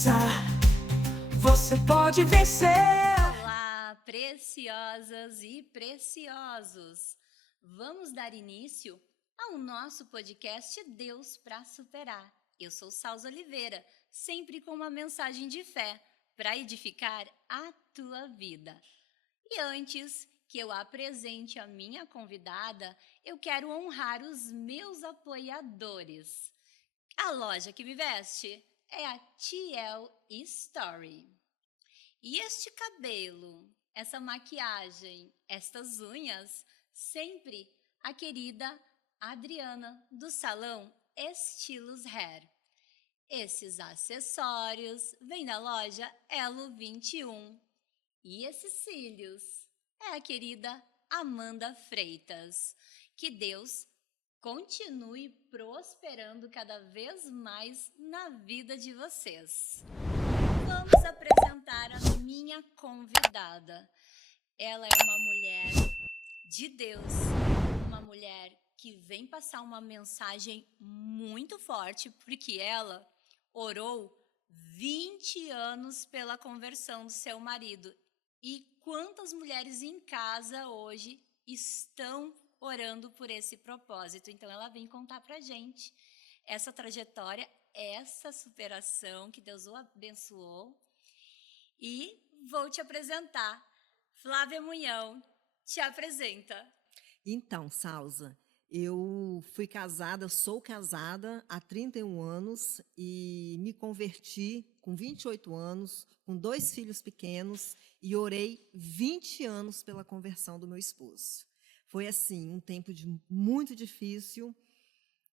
força, você pode vencer. Olá, preciosas e preciosos! Vamos dar início ao nosso podcast Deus para Superar. Eu sou Salza Oliveira, sempre com uma mensagem de fé para edificar a tua vida. E antes que eu apresente a minha convidada, eu quero honrar os meus apoiadores. A loja que me veste é a TL Story. E este cabelo, essa maquiagem, estas unhas, sempre a querida Adriana do salão Estilos Hair. Esses acessórios vêm da loja Elo 21. E esses cílios é a querida Amanda Freitas. Que Deus continue prosperando cada vez mais na vida de vocês. Vamos apresentar a minha convidada. Ela é uma mulher de Deus, uma mulher que vem passar uma mensagem muito forte, porque ela orou 20 anos pela conversão do seu marido. E quantas mulheres em casa hoje estão orando por esse propósito? Então ela vem contar pra gente essa trajetória, essa superação que Deus o abençoou. E vou te apresentar. Flávia Munhão, te apresenta. Então, Salza, eu sou casada há 31 anos e me converti com 28 anos, com 2 filhos pequenos e orei 20 anos pela conversão do meu esposo. Foi assim, um tempo muito difícil,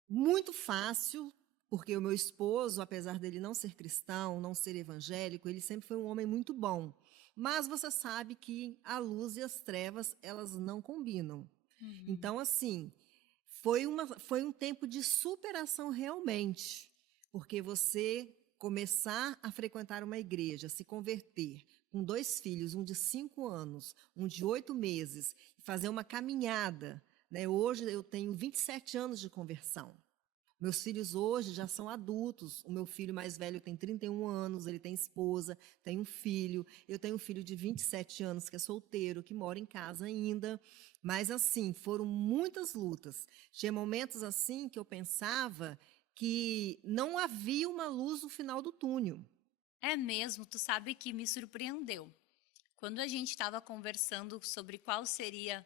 muito fácil, porque o meu esposo, apesar dele não ser cristão, não ser evangélico, ele sempre foi um homem muito bom. Mas você sabe que a luz e as trevas, elas não combinam. Então, assim, foi um tempo de superação realmente, porque você começar a frequentar uma igreja, se converter, com 2 filhos, um de 5 anos, um de 8 meses, fazer uma caminhada, né? Hoje eu tenho 27 anos de conversão. Meus filhos hoje já são adultos. O meu filho mais velho tem 31 anos, ele tem esposa, tem um filho. Eu tenho um filho de 27 anos que é solteiro, que mora em casa ainda. Mas, assim, foram muitas lutas. Tinha momentos assim que eu pensava que não havia uma luz no final do túnel. É mesmo, tu sabe que me surpreendeu. Quando a gente estava conversando sobre qual seria,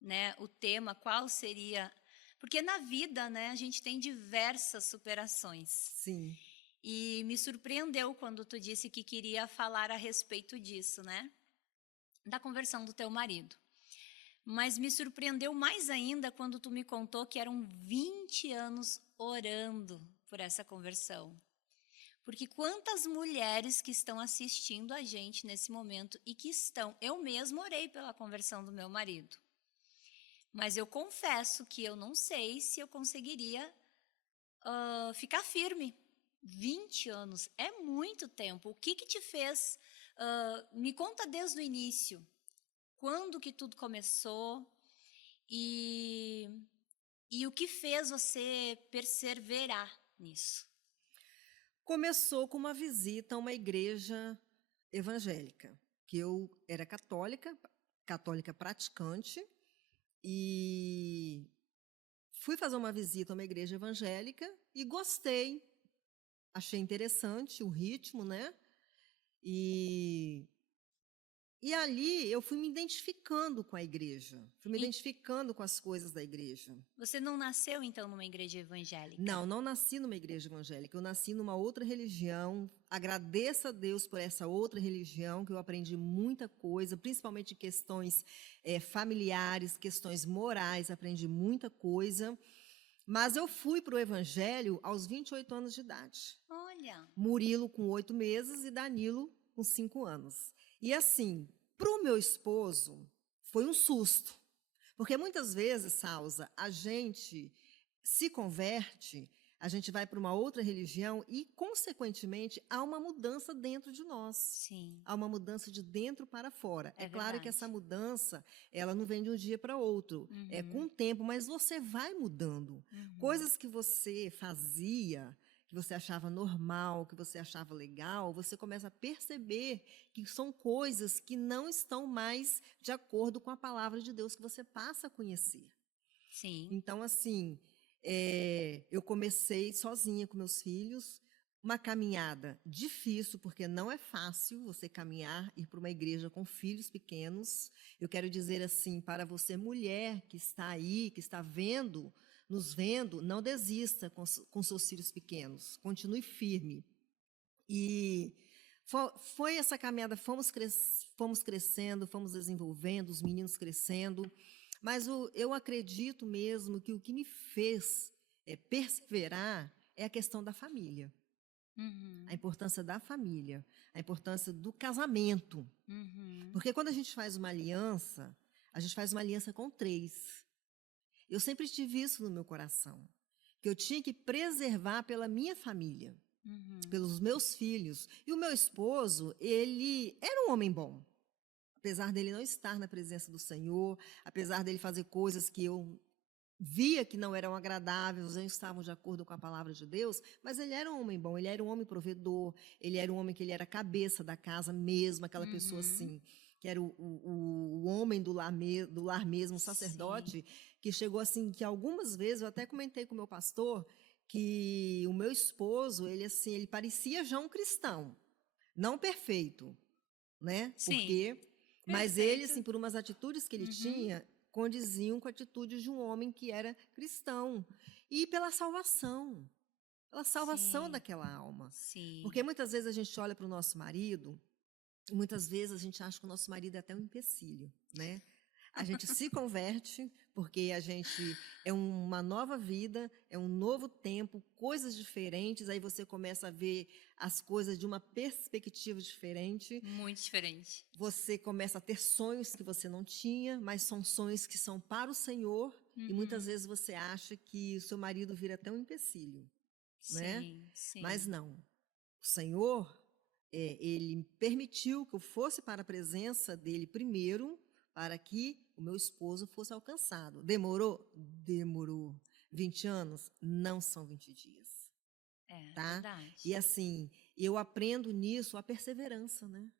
né, o tema, qual seria... Porque na vida, né, a gente tem diversas superações. Sim. E me surpreendeu quando tu disse que queria falar a respeito disso, né? Da conversão do teu marido. Mas me surpreendeu mais ainda quando tu me contou que eram 20 anos orando por essa conversão. Porque quantas mulheres que estão assistindo a gente nesse momento e que estão... Eu mesma orei pela conversão do meu marido. Mas eu confesso que eu não sei se eu conseguiria ficar firme. 20 anos é muito tempo. O que te fez? Me conta desde o início. Quando que tudo começou? E o que fez você perseverar nisso? Começou com uma visita a uma igreja evangélica, que eu era católica praticante, e fui fazer uma visita a uma igreja evangélica e gostei, achei interessante o ritmo, né? E ali eu fui me identificando com a igreja, fui me identificando com as coisas da igreja. Você não nasceu, então, numa igreja evangélica? Não nasci numa igreja evangélica, eu nasci numa outra religião. Agradeço a Deus por essa outra religião, que eu aprendi muita coisa, principalmente questões familiares, questões morais, aprendi muita coisa. Mas eu fui para o evangelho aos 28 anos de idade. Olha! Murilo com 8 meses e Danilo com 5 anos. E assim, para o meu esposo, foi um susto. Porque muitas vezes, Salza, a gente se converte, a gente vai para uma outra religião e, consequentemente, há uma mudança dentro de nós. Sim. Há uma mudança de dentro para fora. É claro verdade. que essa mudança, ela não vem de um dia para outro. É com o tempo, mas você vai mudando. Coisas que você fazia, que você achava normal, que você achava legal, você começa a perceber que são coisas que não estão mais de acordo com a palavra de Deus que você passa a conhecer. Sim. Então, assim, eu comecei sozinha com meus filhos, uma caminhada difícil, porque não é fácil você caminhar, ir para uma igreja com filhos pequenos. Eu quero dizer assim, para você, mulher que está aí, que está vendo, nos vendo, não desista com seus filhos pequenos, continue firme. E foi essa caminhada, fomos crescendo, fomos desenvolvendo, os meninos crescendo, mas eu acredito mesmo que o que me fez perseverar é a questão da família, a Uhum. importância da família, a importância do casamento. Uhum. Porque quando a gente faz uma aliança com três. Eu sempre tive isso no meu coração, que eu tinha que preservar pela minha família, Uhum. pelos meus filhos. E o meu esposo, ele era um homem bom. Apesar dele não estar na presença do Senhor, apesar dele fazer coisas que eu via que não eram agradáveis, não estavam de acordo com a palavra de Deus, mas ele era um homem bom, ele era um homem provedor, ele era um homem que ele era a cabeça da casa mesmo, aquela pessoa Uhum. assim, que era o homem do lar mesmo, um Sim. sacerdote, que chegou assim, que algumas vezes, eu até comentei com o meu pastor, que o meu esposo, ele assim, ele parecia já um cristão, não perfeito, né? Sim. Mas ele, Perfeito. assim, por umas atitudes que ele Uhum. tinha, condiziam com atitudes de um homem que era cristão. E pela salvação Sim. daquela alma. Porque Sim. muitas vezes a gente olha para o nosso marido, e muitas vezes a gente acha que o nosso marido é até um empecilho, né? A gente se converte porque a gente é uma nova vida, é um novo tempo, coisas diferentes, aí você começa a ver as coisas de uma perspectiva diferente. Muito diferente. Você começa a ter sonhos que você não tinha, mas são sonhos que são para o Senhor, e muitas Uhum. vezes você acha que o seu marido vira até um empecilho, né? Sim. Mas Sim. não. O Senhor, ele permitiu que eu fosse para a presença dele primeiro, para que o meu esposo fosse alcançado. Demorou? Demorou. 20 anos? Não são 20 dias, É tá? E verdade. assim, eu aprendo nisso a perseverança, né?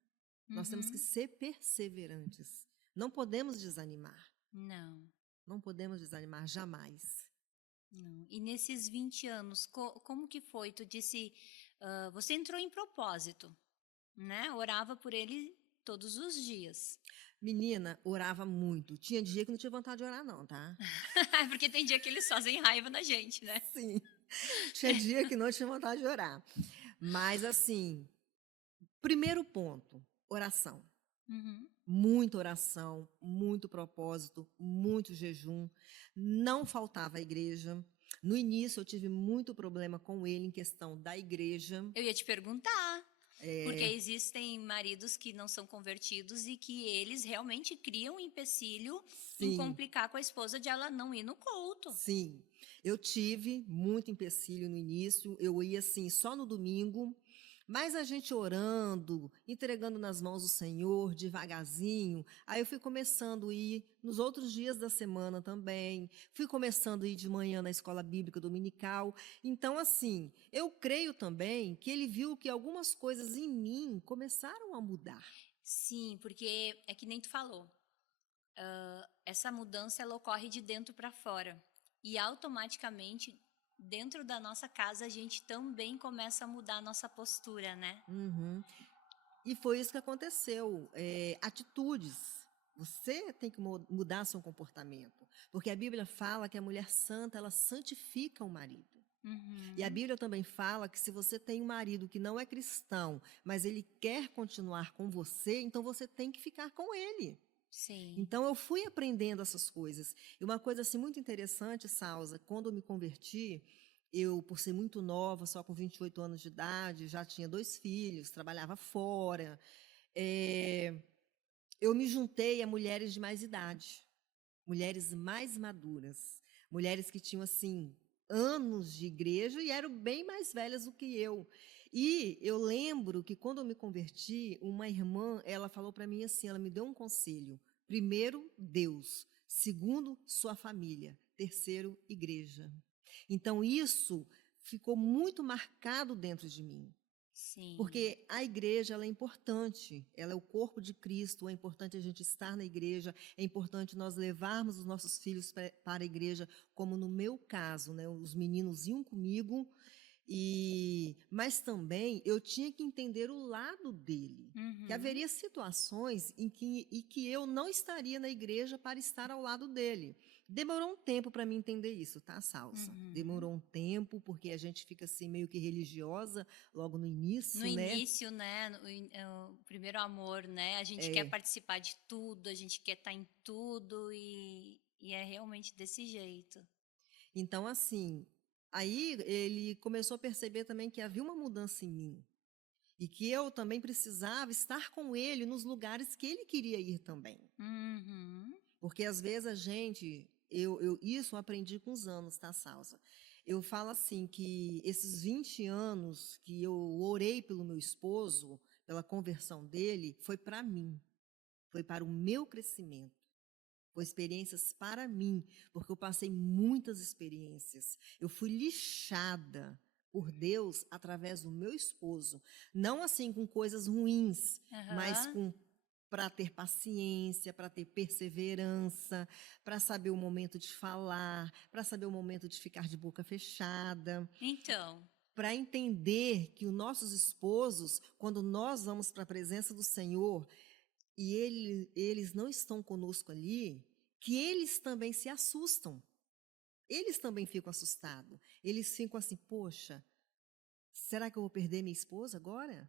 Nós temos que Uhum. ser perseverantes. Não podemos desanimar. Não. Não podemos desanimar jamais. Não. E nesses 20 anos, como que foi? Tu disse, você entrou em propósito, né? Orava por ele todos os dias. Menina, orava muito. Tinha dia que não tinha vontade de orar, não, tá? Porque tem dia que eles fazem raiva na gente, né? Sim. Tinha dia que não tinha vontade de orar. Mas, assim, primeiro ponto: oração. Uhum. Muita oração, muito propósito, muito jejum. Não faltava a igreja. No início, eu tive muito problema com ele em questão da igreja. Eu ia te perguntar, porque É, existem maridos que não são convertidos e que eles realmente criam um empecilho em sim. complicar com a esposa de ela não ir no culto. Sim, eu tive muito empecilho no início, eu ia assim só no domingo, mas a gente orando, entregando nas mãos do Senhor, devagarzinho, aí eu fui começando a ir nos outros dias da semana também, fui começando a ir de manhã na escola bíblica dominical. Então, assim, eu creio também que ele viu que algumas coisas em mim começaram a mudar. Sim, porque é que nem tu falou. Essa mudança ela ocorre de dentro para fora. E automaticamente, dentro da nossa casa, a gente também começa a mudar a nossa postura, né? Uhum. E foi isso que aconteceu. Atitudes. Você tem que mudar seu comportamento. Porque a Bíblia fala que a mulher santa, ela santifica o marido. E a Uhum. Bíblia também fala que se você tem um marido que não é cristão, mas ele quer continuar com você, então você tem que ficar com ele. Sim. Então eu fui aprendendo essas coisas. E uma coisa assim muito interessante, Salza, quando eu me converti, eu, por ser muito nova, só com 28 anos de idade, já tinha 2 filhos, trabalhava fora, eh, eu me juntei a mulheres de mais idade, mulheres mais maduras, mulheres que tinham assim anos de igreja e eram bem mais velhas do que eu. E eu lembro que quando eu me converti, uma irmã, ela falou para mim assim, ela me deu um conselho: primeiro, Deus; segundo, sua família; terceiro, igreja. Então isso ficou muito marcado dentro de mim. Sim. Porque a igreja ela é importante, ela é o corpo de Cristo, é importante a gente estar na igreja, é importante nós levarmos os nossos filhos para a igreja, como no meu caso, né, os meninos iam comigo, mas também eu tinha que entender o lado dele, que Uhum. haveria situações em que eu não estaria na igreja para estar ao lado dele. Demorou um tempo para mim entender isso, tá, Salsa? Uhum. Demorou um tempo, porque a gente fica assim meio que religiosa logo no No início, né? início, né, o primeiro amor, né, a gente quer É. participar de tudo, a gente quer estar em tudo e é realmente desse jeito. Então, assim, aí ele começou a perceber também que havia uma mudança em mim. E que eu também precisava estar com ele nos lugares que ele queria ir também. Uhum. Porque às vezes a gente, isso eu aprendi com os anos, tá, Salsa? Eu falo assim que esses 20 anos que eu orei pelo meu esposo, pela conversão dele, foi para mim, foi para o meu crescimento. Foi experiências para mim, porque eu passei muitas experiências. Eu fui lixada por Deus através do meu esposo, não assim com coisas ruins, mas Aham. com para ter paciência, para ter perseverança, para saber o momento de falar, para saber o momento de ficar de boca fechada, Então, para entender que os nossos esposos, quando nós vamos para a presença do Senhor, e eles não estão conosco ali, que eles também se assustam. Eles também ficam assustados. Eles ficam assim, poxa, será que eu vou perder minha esposa agora?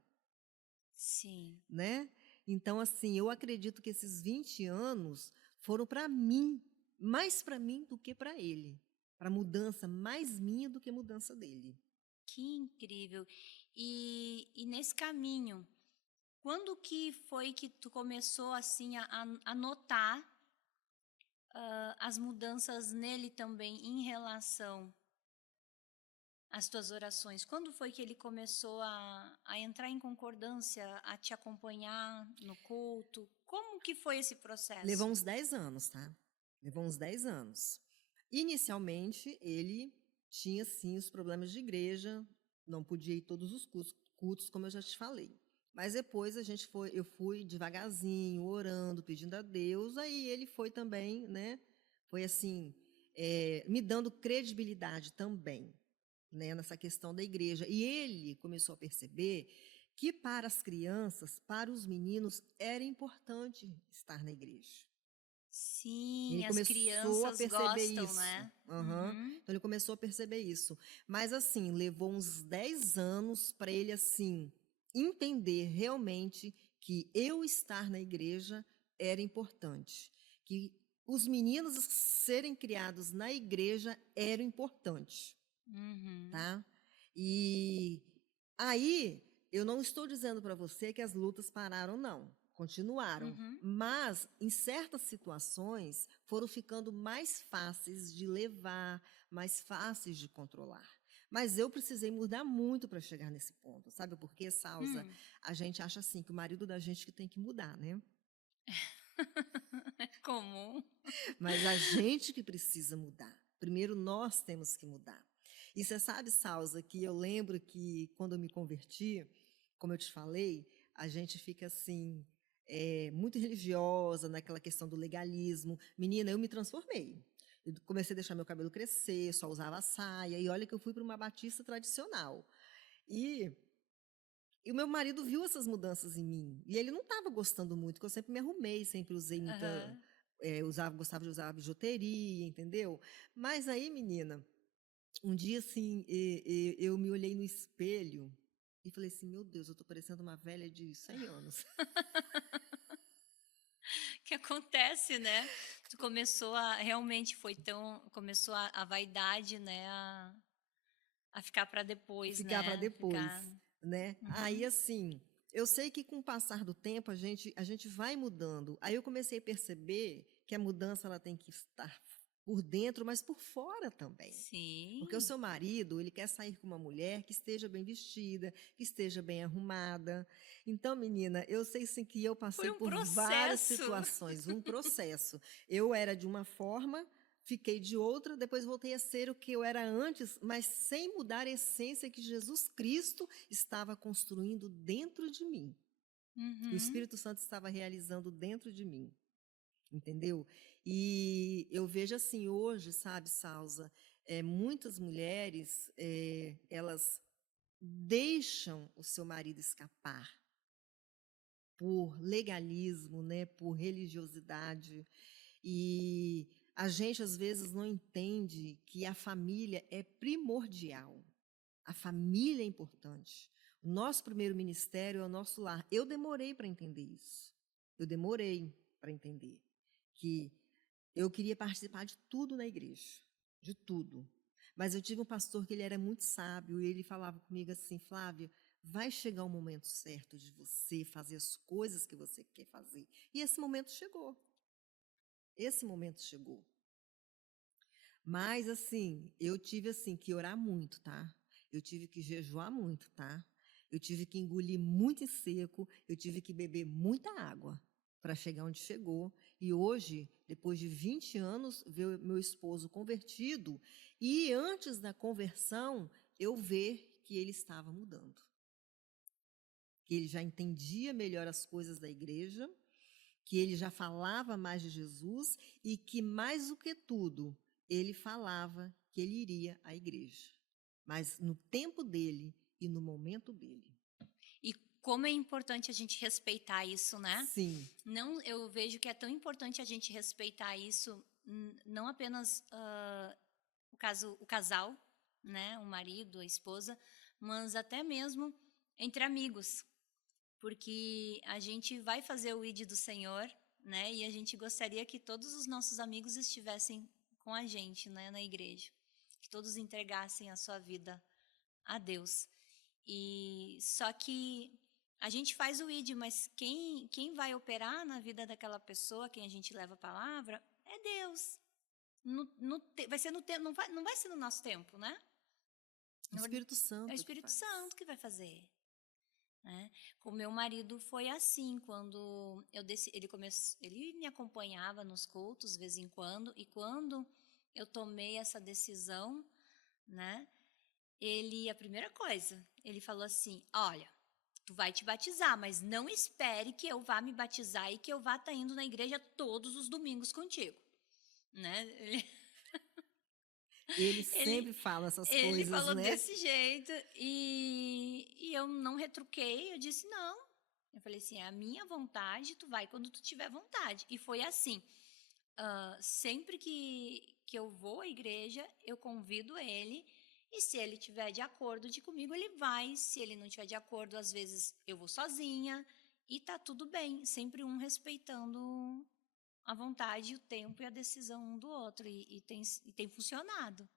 sim. Né? Então, assim, eu acredito que esses 20 anos foram para mim, mais para mim do que para ele. Para mudança mais minha do que mudança dele. Que incrível. E nesse caminho, quando que foi que tu começou assim a notar as mudanças nele também em relação às tuas orações? Quando foi que ele começou a entrar em concordância, a te acompanhar no culto? Como que foi esse Levou processo? uns 10 anos, tá? Levou uns 10 anos. Inicialmente, ele tinha, sim, os problemas de igreja, não podia ir todos os cultos, como eu já te falei. Mas depois eu fui devagarzinho, orando, pedindo a Deus, aí ele foi também, né? Foi assim, me dando credibilidade também, né, nessa questão da igreja. E ele começou a perceber que para as crianças, para os meninos, era importante estar na igreja. Ele Sim, as começou a crianças perceber gostam, isso. né? Aham. Uhum. Então ele começou a perceber isso. Mas assim, levou uns 10 anos para ele assim entender realmente que eu estar na igreja era importante, que os meninos serem criados na igreja era importante, Uhum. tá? E aí, eu não estou dizendo para você que as lutas pararam, não. Continuaram. Uhum. Mas, em certas situações, foram ficando mais fáceis de levar, mais fáceis de controlar. Mas eu precisei mudar muito para chegar nesse ponto. Sabe por quê, Salsa? Hum. A gente acha assim que o marido da gente que tem que mudar, né? É comum. Mas a gente que precisa mudar. Primeiro nós temos que mudar. E você sabe, Salsa, que eu lembro que quando eu me converti, como eu te falei, a gente fica assim, muito religiosa naquela questão do legalismo. Menina, eu me transformei. Eu comecei a deixar meu cabelo crescer, só usava saia, e olha que eu fui para uma batista tradicional. E, e o meu marido viu essas mudanças em mim. E ele não estava gostando muito, porque eu sempre me arrumei, sempre usei muita. Aham. Gostava de usar bijuteria, entendeu? Mas aí, menina, um dia assim, eu me olhei no espelho e falei assim: meu Deus, eu tô parecendo uma velha de 100 anos. Que acontece, né? Tu começou a realmente foi tão começou a vaidade, né, a ficar para depois, Ficar para né? Ficar. depois, né? Aí, Uhum. assim, eu sei que com o passar do tempo a gente vai mudando. Aí eu comecei a perceber que a mudança ela tem que estar por dentro, mas por fora também. Porque o Sim. seu marido, ele quer sair com uma mulher que esteja bem vestida, que esteja bem arrumada. Então, menina, eu sei sim que eu Foi passei um por várias processo. situações, um processo. Eu era de uma forma, fiquei de outra, depois voltei a ser o que eu era antes, mas sem mudar a essência que Jesus Cristo estava construindo dentro de mim, que o Uhum. Espírito Santo estava realizando dentro de mim, entendeu? E eu vejo assim hoje, sabe, Salza, muitas mulheres, elas deixam o seu marido escapar por legalismo, né, por religiosidade. E a gente às vezes não entende que a família é primordial. A família é importante. O nosso primeiro ministério é o nosso lar. Eu demorei para entender isso. Eu demorei para entender que eu queria participar de tudo na igreja, de tudo. Mas eu tive um pastor que ele era muito sábio e ele falava comigo assim, Flávia, vai chegar o momento certo de você fazer as coisas que você quer fazer. E esse momento chegou. Esse momento chegou. Mas assim, eu tive assim que orar muito, tá? Eu tive que jejuar muito, tá? Eu tive que engolir muito em seco, eu tive que beber muita água para chegar onde chegou. E hoje, depois de 20 anos, ver meu esposo convertido e antes da conversão, eu ver que ele estava mudando. Que ele já entendia melhor as coisas da igreja, que ele já falava mais de Jesus e que, mais do que tudo, ele falava que ele iria à igreja, mas no tempo dele e no momento dele. E como é importante a gente respeitar isso, né? Sim, Não, eu vejo que é tão importante a gente respeitar isso, não apenas o casal, né, o marido, a esposa, mas até mesmo entre amigos, porque a gente vai fazer o ID do Senhor, né, e a gente gostaria que todos os nossos amigos estivessem com a gente, né, na igreja, que todos entregassem a sua vida a Deus. E só que a gente faz o ID, mas quem vai operar na vida daquela pessoa, quem a gente leva a palavra, é Deus. Vai ser no tempo, não vai ser no nosso tempo, né? o Espírito É o Santo que Espírito faz. Santo que vai fazer, né? Com meu marido foi assim, quando ele me acompanhava nos cultos de vez em quando, e quando eu tomei essa decisão, né? A primeira coisa, ele falou assim: "Olha, tu vai te batizar, mas não espere que eu vá me batizar e que eu vá estar indo na igreja todos os domingos contigo", né? Ele Ele, sempre fala essas ele coisas, falou né? desse jeito e eu não retruquei, eu disse não. Eu falei assim, é a minha vontade, tu vai quando tu tiver vontade. E foi assim, sempre que eu vou à igreja, eu convido ele, e se ele tiver de acordo comigo, ele vai. Se ele não tiver de acordo, às vezes eu vou sozinha, e tá tudo bem, sempre um respeitando a vontade, o tempo e a decisão um do outro, e tem funcionado.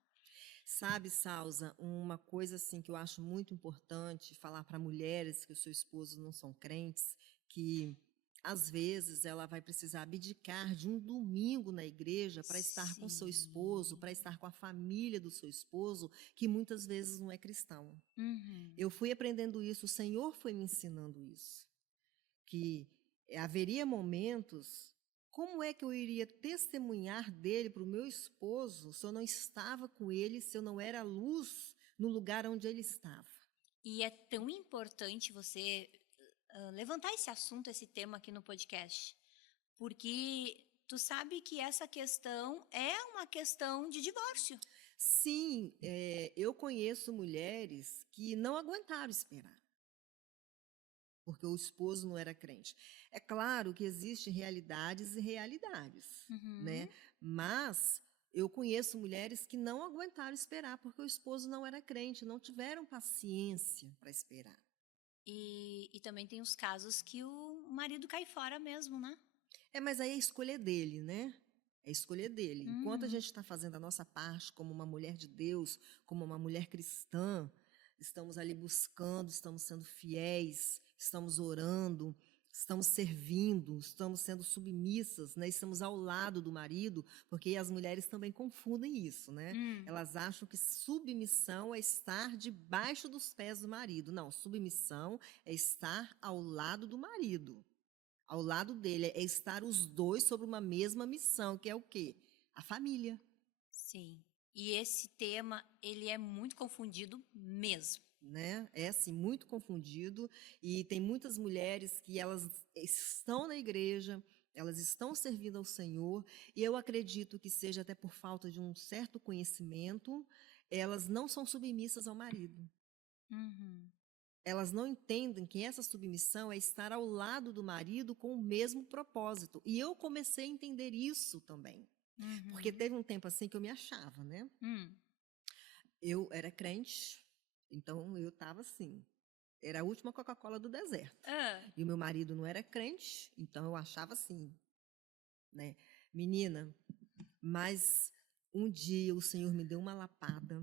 Sabe, Salza, uma coisa assim que eu acho muito importante falar para mulheres que o seu esposo não são crentes, que às vezes ela vai precisar abdicar de um domingo na igreja para estar com seu esposo, Sim. para estar com a família do seu esposo, que muitas vezes não é cristão. Uhum. Eu fui aprendendo isso, o Senhor foi me ensinando isso, que haveria momentos. Como é que eu iria testemunhar dele para o meu esposo se eu não estava com ele, se eu não era luz no lugar onde ele estava? E é tão importante você levantar esse assunto, esse tema aqui no podcast, porque tu sabe que essa questão é uma questão de divórcio. Sim, eu conheço mulheres que não aguentaram esperar, porque o esposo não era crente. É claro que existem realidades e realidades, Uhum. né? Mas eu conheço mulheres que não aguentaram esperar porque o esposo não era crente, não tiveram paciência para esperar. E também tem os casos que o marido cai fora mesmo, né? Mas aí é escolha dele, né? É escolha dele. Enquanto a Uhum. gente está fazendo a nossa parte como uma mulher de Deus, como uma mulher cristã, estamos ali buscando, estamos sendo fiéis, estamos orando, estamos servindo, estamos sendo submissas, né? Estamos ao lado do marido, porque as mulheres também confundem isso, né? Hum. Elas acham que submissão é estar debaixo dos pés do marido. Não, submissão é estar ao lado do marido. Ao lado dele, é estar os dois sobre uma mesma missão, que é o quê? A família. Sim. E esse tema, ele é muito confundido mesmo. né? É assim muito confundido e tem muitas mulheres que elas estão na igreja, elas estão servindo ao Senhor e eu acredito que seja até por falta de um certo conhecimento, elas não são submissas ao marido. Uhum. Elas não entendem que essa submissão é estar ao lado do marido com o mesmo propósito. E eu comecei a entender isso também. Porque Uhum. teve um tempo assim que eu me achava, né? Hum. Eu era crente, então eu estava assim. Era a última Coca-Cola do deserto. Ah, E o meu marido não era crente, então eu achava assim, né? Menina, mas um dia o Senhor me deu uma lapada.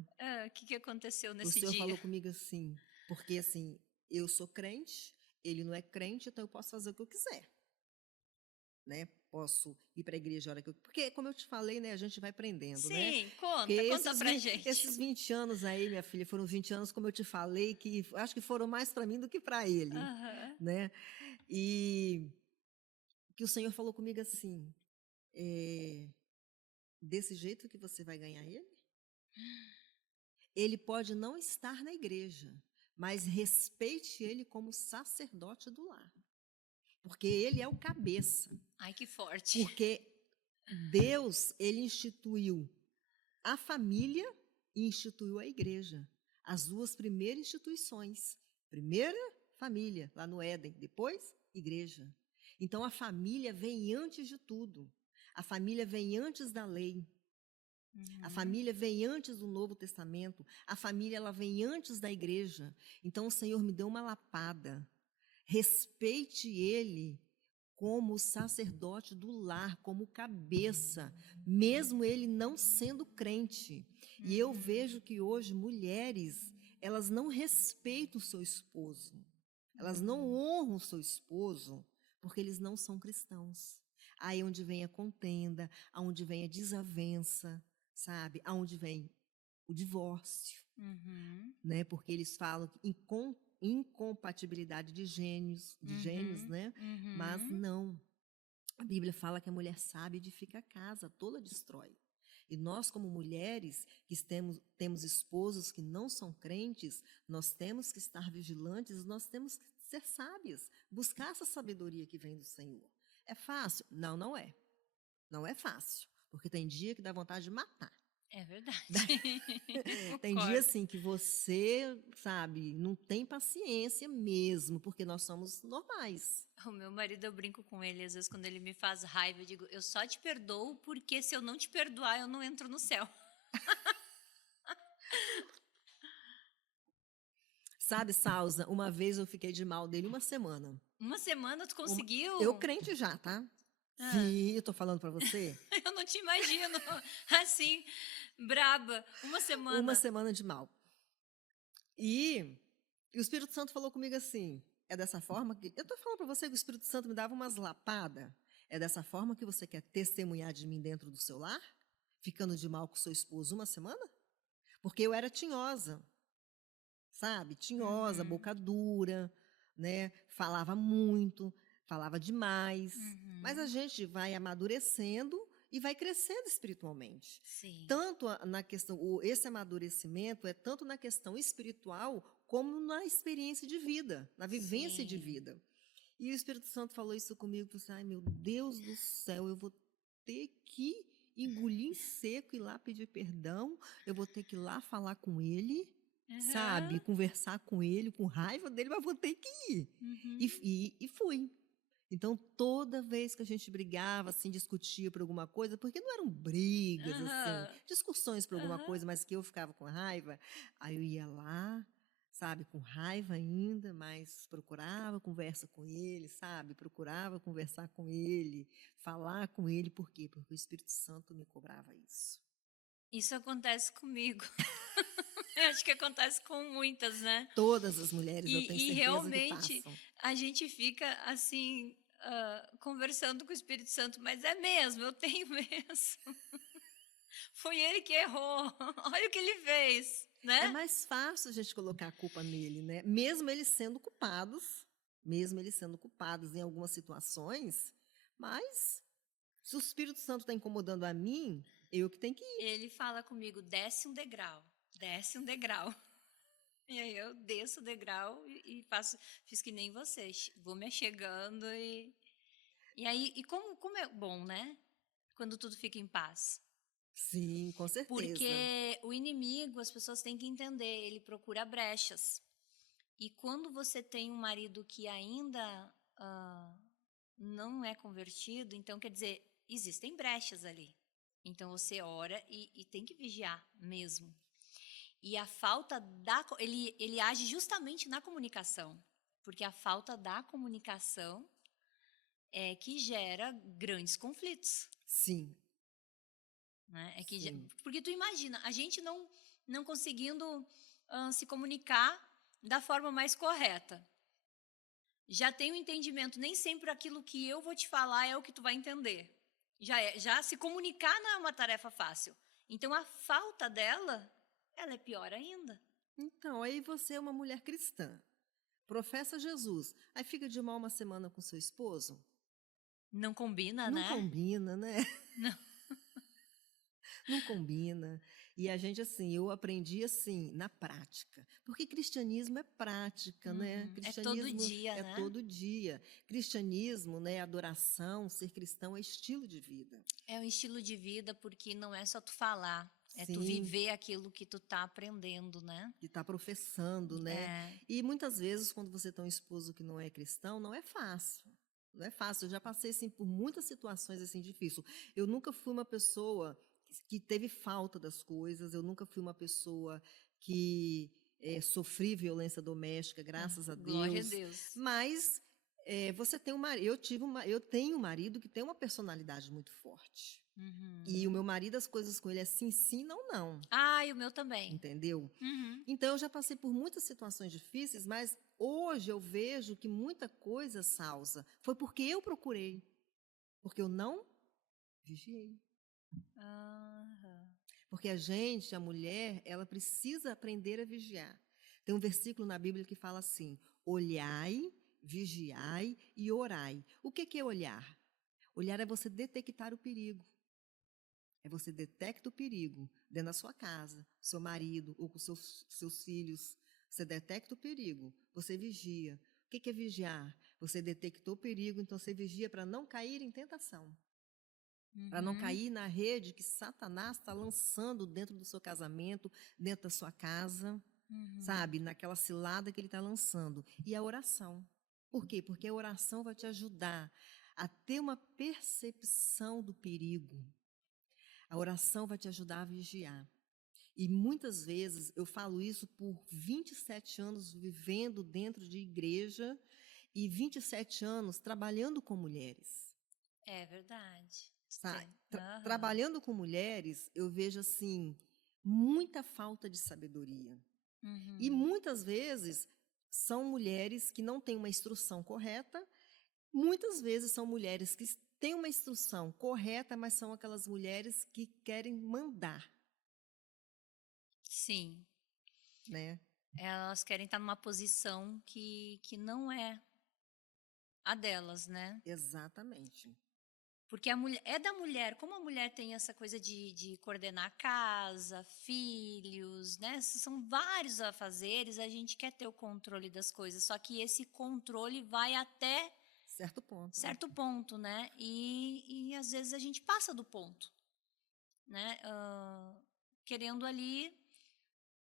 o que que aconteceu O nesse Senhor dia? falou comigo assim, porque assim, eu sou crente, ele não é crente, então eu posso fazer o que eu quiser, né? Posso ir para a igreja a hora que eu... Porque, como eu te falei, né, a gente vai aprendendo, né? Sim, Porque conta pra gente. esses 20 anos aí, minha filha, foram 20 anos, como eu te falei, que acho que foram mais para mim do que para ele, Aham. né? E que o Senhor falou comigo assim, desse jeito que você vai ganhar ele? Ele pode não estar na igreja, mas respeite ele como sacerdote do lar, porque ele é o cabeça. Ai, que forte. Porque Deus, ele instituiu a família e instituiu a igreja. As duas primeiras instituições. Primeira, família, lá no Éden. Depois, igreja. Então, a família vem antes de tudo. A família vem antes da lei. A Uhum. família vem antes do Novo Testamento. A família, ela vem antes da igreja. Então, o Senhor me deu uma lapada. Respeite ele como sacerdote do lar, como cabeça, mesmo ele não sendo crente. E eu Uhum. vejo que hoje mulheres, elas não respeitam o seu esposo. Elas não Uhum. honram o seu esposo porque eles não são cristãos. Aí é onde vem a contenda, aonde vem a desavença, sabe? Aonde vem o divórcio, Uhum. né? Porque eles falam que incompatibilidade de gênios, Uhum. né? Mas Uhum. não. A Bíblia fala que a mulher sábia edifica a casa, tola destrói. E nós, como mulheres que temos esposos que não são crentes, nós temos que estar vigilantes, nós temos que ser sábias, buscar essa sabedoria que vem do Senhor. É fácil? Não, não é. Não é fácil, porque tem dia que dá vontade de matar. É verdade. Tem dia Concordo. assim que você, sabe, não tem paciência mesmo, porque nós somos normais. O meu marido, eu brinco com ele, às vezes, quando ele me faz raiva, eu digo, eu só te perdoo porque se eu não te perdoar, eu não entro no céu. Sabe, Salsa, uma vez eu fiquei de mal dele uma semana. Uma semana tu Uma- conseguiu? eu crente já, tá? Ah, Sim, eu tô falando pra você. eu não te imagino assim, braba. Uma Uma semana. semana de mal. E, e o Espírito Santo falou comigo assim: é dessa forma que. Eu tô falando pra você que o Espírito Santo me dava umas lapadas. É dessa forma que você quer testemunhar de mim dentro do seu lar? Ficando de mal com seu esposo uma semana? Porque eu era tinhosa, sabe? Tinhosa, Uhum, boca dura, né? Falava muito, falava demais. Mas a uhum. gente vai amadurecendo e vai crescendo espiritualmente. Sim, Tanto na questão, esse amadurecimento é tanto na questão espiritual como na experiência de vida, na vivência de sim. vida. E o Espírito Santo falou isso comigo, falou assim, ai meu Deus do céu, eu vou ter que engolir em seco e ir lá pedir perdão, eu vou ter que ir lá falar com ele, Aham, sabe, conversar com ele, com raiva dele, mas vou ter que ir. uhum, E fui. Então, toda vez que a gente brigava, assim, discutia por alguma coisa, porque não eram brigas, assim, aham, discussões por alguma aham. coisa, mas que eu ficava com raiva, aí eu ia lá, sabe, com raiva ainda, mas procurava conversa com ele, sabe, procurava conversar com ele, falar com ele, por quê? Porque o Espírito Santo me cobrava isso. Isso acontece comigo. Eu acho que acontece com muitas, né? Todas as mulheres, eu tenho E certeza que realmente passam. a gente fica assim, conversando com o Espírito Santo, mas é mesmo, eu tenho mesmo. Foi ele que errou. Olha o que ele fez, É né? mais fácil a gente colocar a culpa nele, né? Mesmo eles sendo culpados em algumas situações, mas se o Espírito Santo está incomodando a mim, Eu que tenho que ir. Ele fala comigo, desce um degrau, desce um degrau. E aí eu desço o degrau e fiz que nem você, vou me achegando e aí, e como é bom, né? Quando tudo fica em paz. Sim, com certeza. Porque o inimigo, as pessoas têm que entender, ele procura brechas. E quando você tem um marido que ainda não é convertido, então quer dizer, existem brechas ali. Então você ora e tem que vigiar mesmo. E a falta ele age justamente na comunicação, porque a falta da comunicação é que gera grandes conflitos, Sim, né? sim. Porque tu imagina, a gente não conseguindo se comunicar da forma mais correta. Já tem o entendimento, nem sempre aquilo que eu vou te falar é o que tu vai entender. Já se comunicar não é uma tarefa fácil. Então a falta dela, ela é pior ainda. Então, aí você é uma mulher cristã, professa Jesus, aí fica de mal uma semana com seu esposo? Não combina, Não né? combina, né? Não. Não combina. E a gente, assim, eu aprendi assim, na prática. Porque cristianismo é prática, né? É todo Cristianismo dia, é né? todo dia. Cristianismo, né? Adoração, ser cristão é estilo de vida. É um estilo de vida porque não é só tu falar, é tu Sim, viver aquilo que tu tá aprendendo, né? que está professando, né? É. E muitas vezes, quando você tem um esposo que não é cristão, não é fácil. Não é fácil. Eu já passei assim, por muitas situações assim difíceis. Eu nunca fui uma pessoa que teve falta das coisas, eu nunca fui uma pessoa que sofri violência doméstica, graças a Glória a Deus. Deus. Mas você tem um marido, eu tenho um marido que tem uma personalidade muito forte. E o meu marido, as coisas com ele é sim, sim, não, não. Ah, e o meu também. Entendeu? Uhum. Então, eu já passei por muitas situações difíceis, mas hoje eu vejo que muita coisa, Salsa, foi porque eu procurei. Porque eu não vigiei. Aham. Porque a gente, a mulher, ela precisa aprender a vigiar. Tem um versículo na Bíblia que fala assim: olhai, vigiai e orai. O que é olhar? Olhar é você detectar o perigo. É você detecta o perigo dentro da sua casa, seu marido ou com seus filhos. Você detecta o perigo, você vigia. O que é vigiar? Você detectou o perigo, então você vigia para não cair em tentação. Para não Uhum. cair na rede que Satanás está lançando dentro do seu casamento, dentro da sua casa, Uhum. sabe? Naquela cilada que ele está lançando. E a oração. Por quê? Porque a oração vai te ajudar a ter uma percepção do perigo. A oração vai te ajudar a vigiar. E muitas vezes eu falo isso por 27 anos vivendo dentro de igreja e 27 anos trabalhando com mulheres. É verdade. Aham. Trabalhando com mulheres, eu vejo assim muita falta de sabedoria. E Uhum. muitas vezes são mulheres que não têm uma instrução correta, muitas vezes são mulheres que têm uma instrução correta, mas são aquelas mulheres que querem mandar, Sim. né? Elas querem estar numa posição que não é a delas, né? Exatamente. Porque a mulher, é da mulher, como a mulher tem essa coisa de coordenar a casa, filhos, né? São vários afazeres, a gente quer ter o controle das coisas, só que esse controle vai até Certo ponto, né? certo ponto, né? E às vezes a gente passa do ponto, né? Querendo ali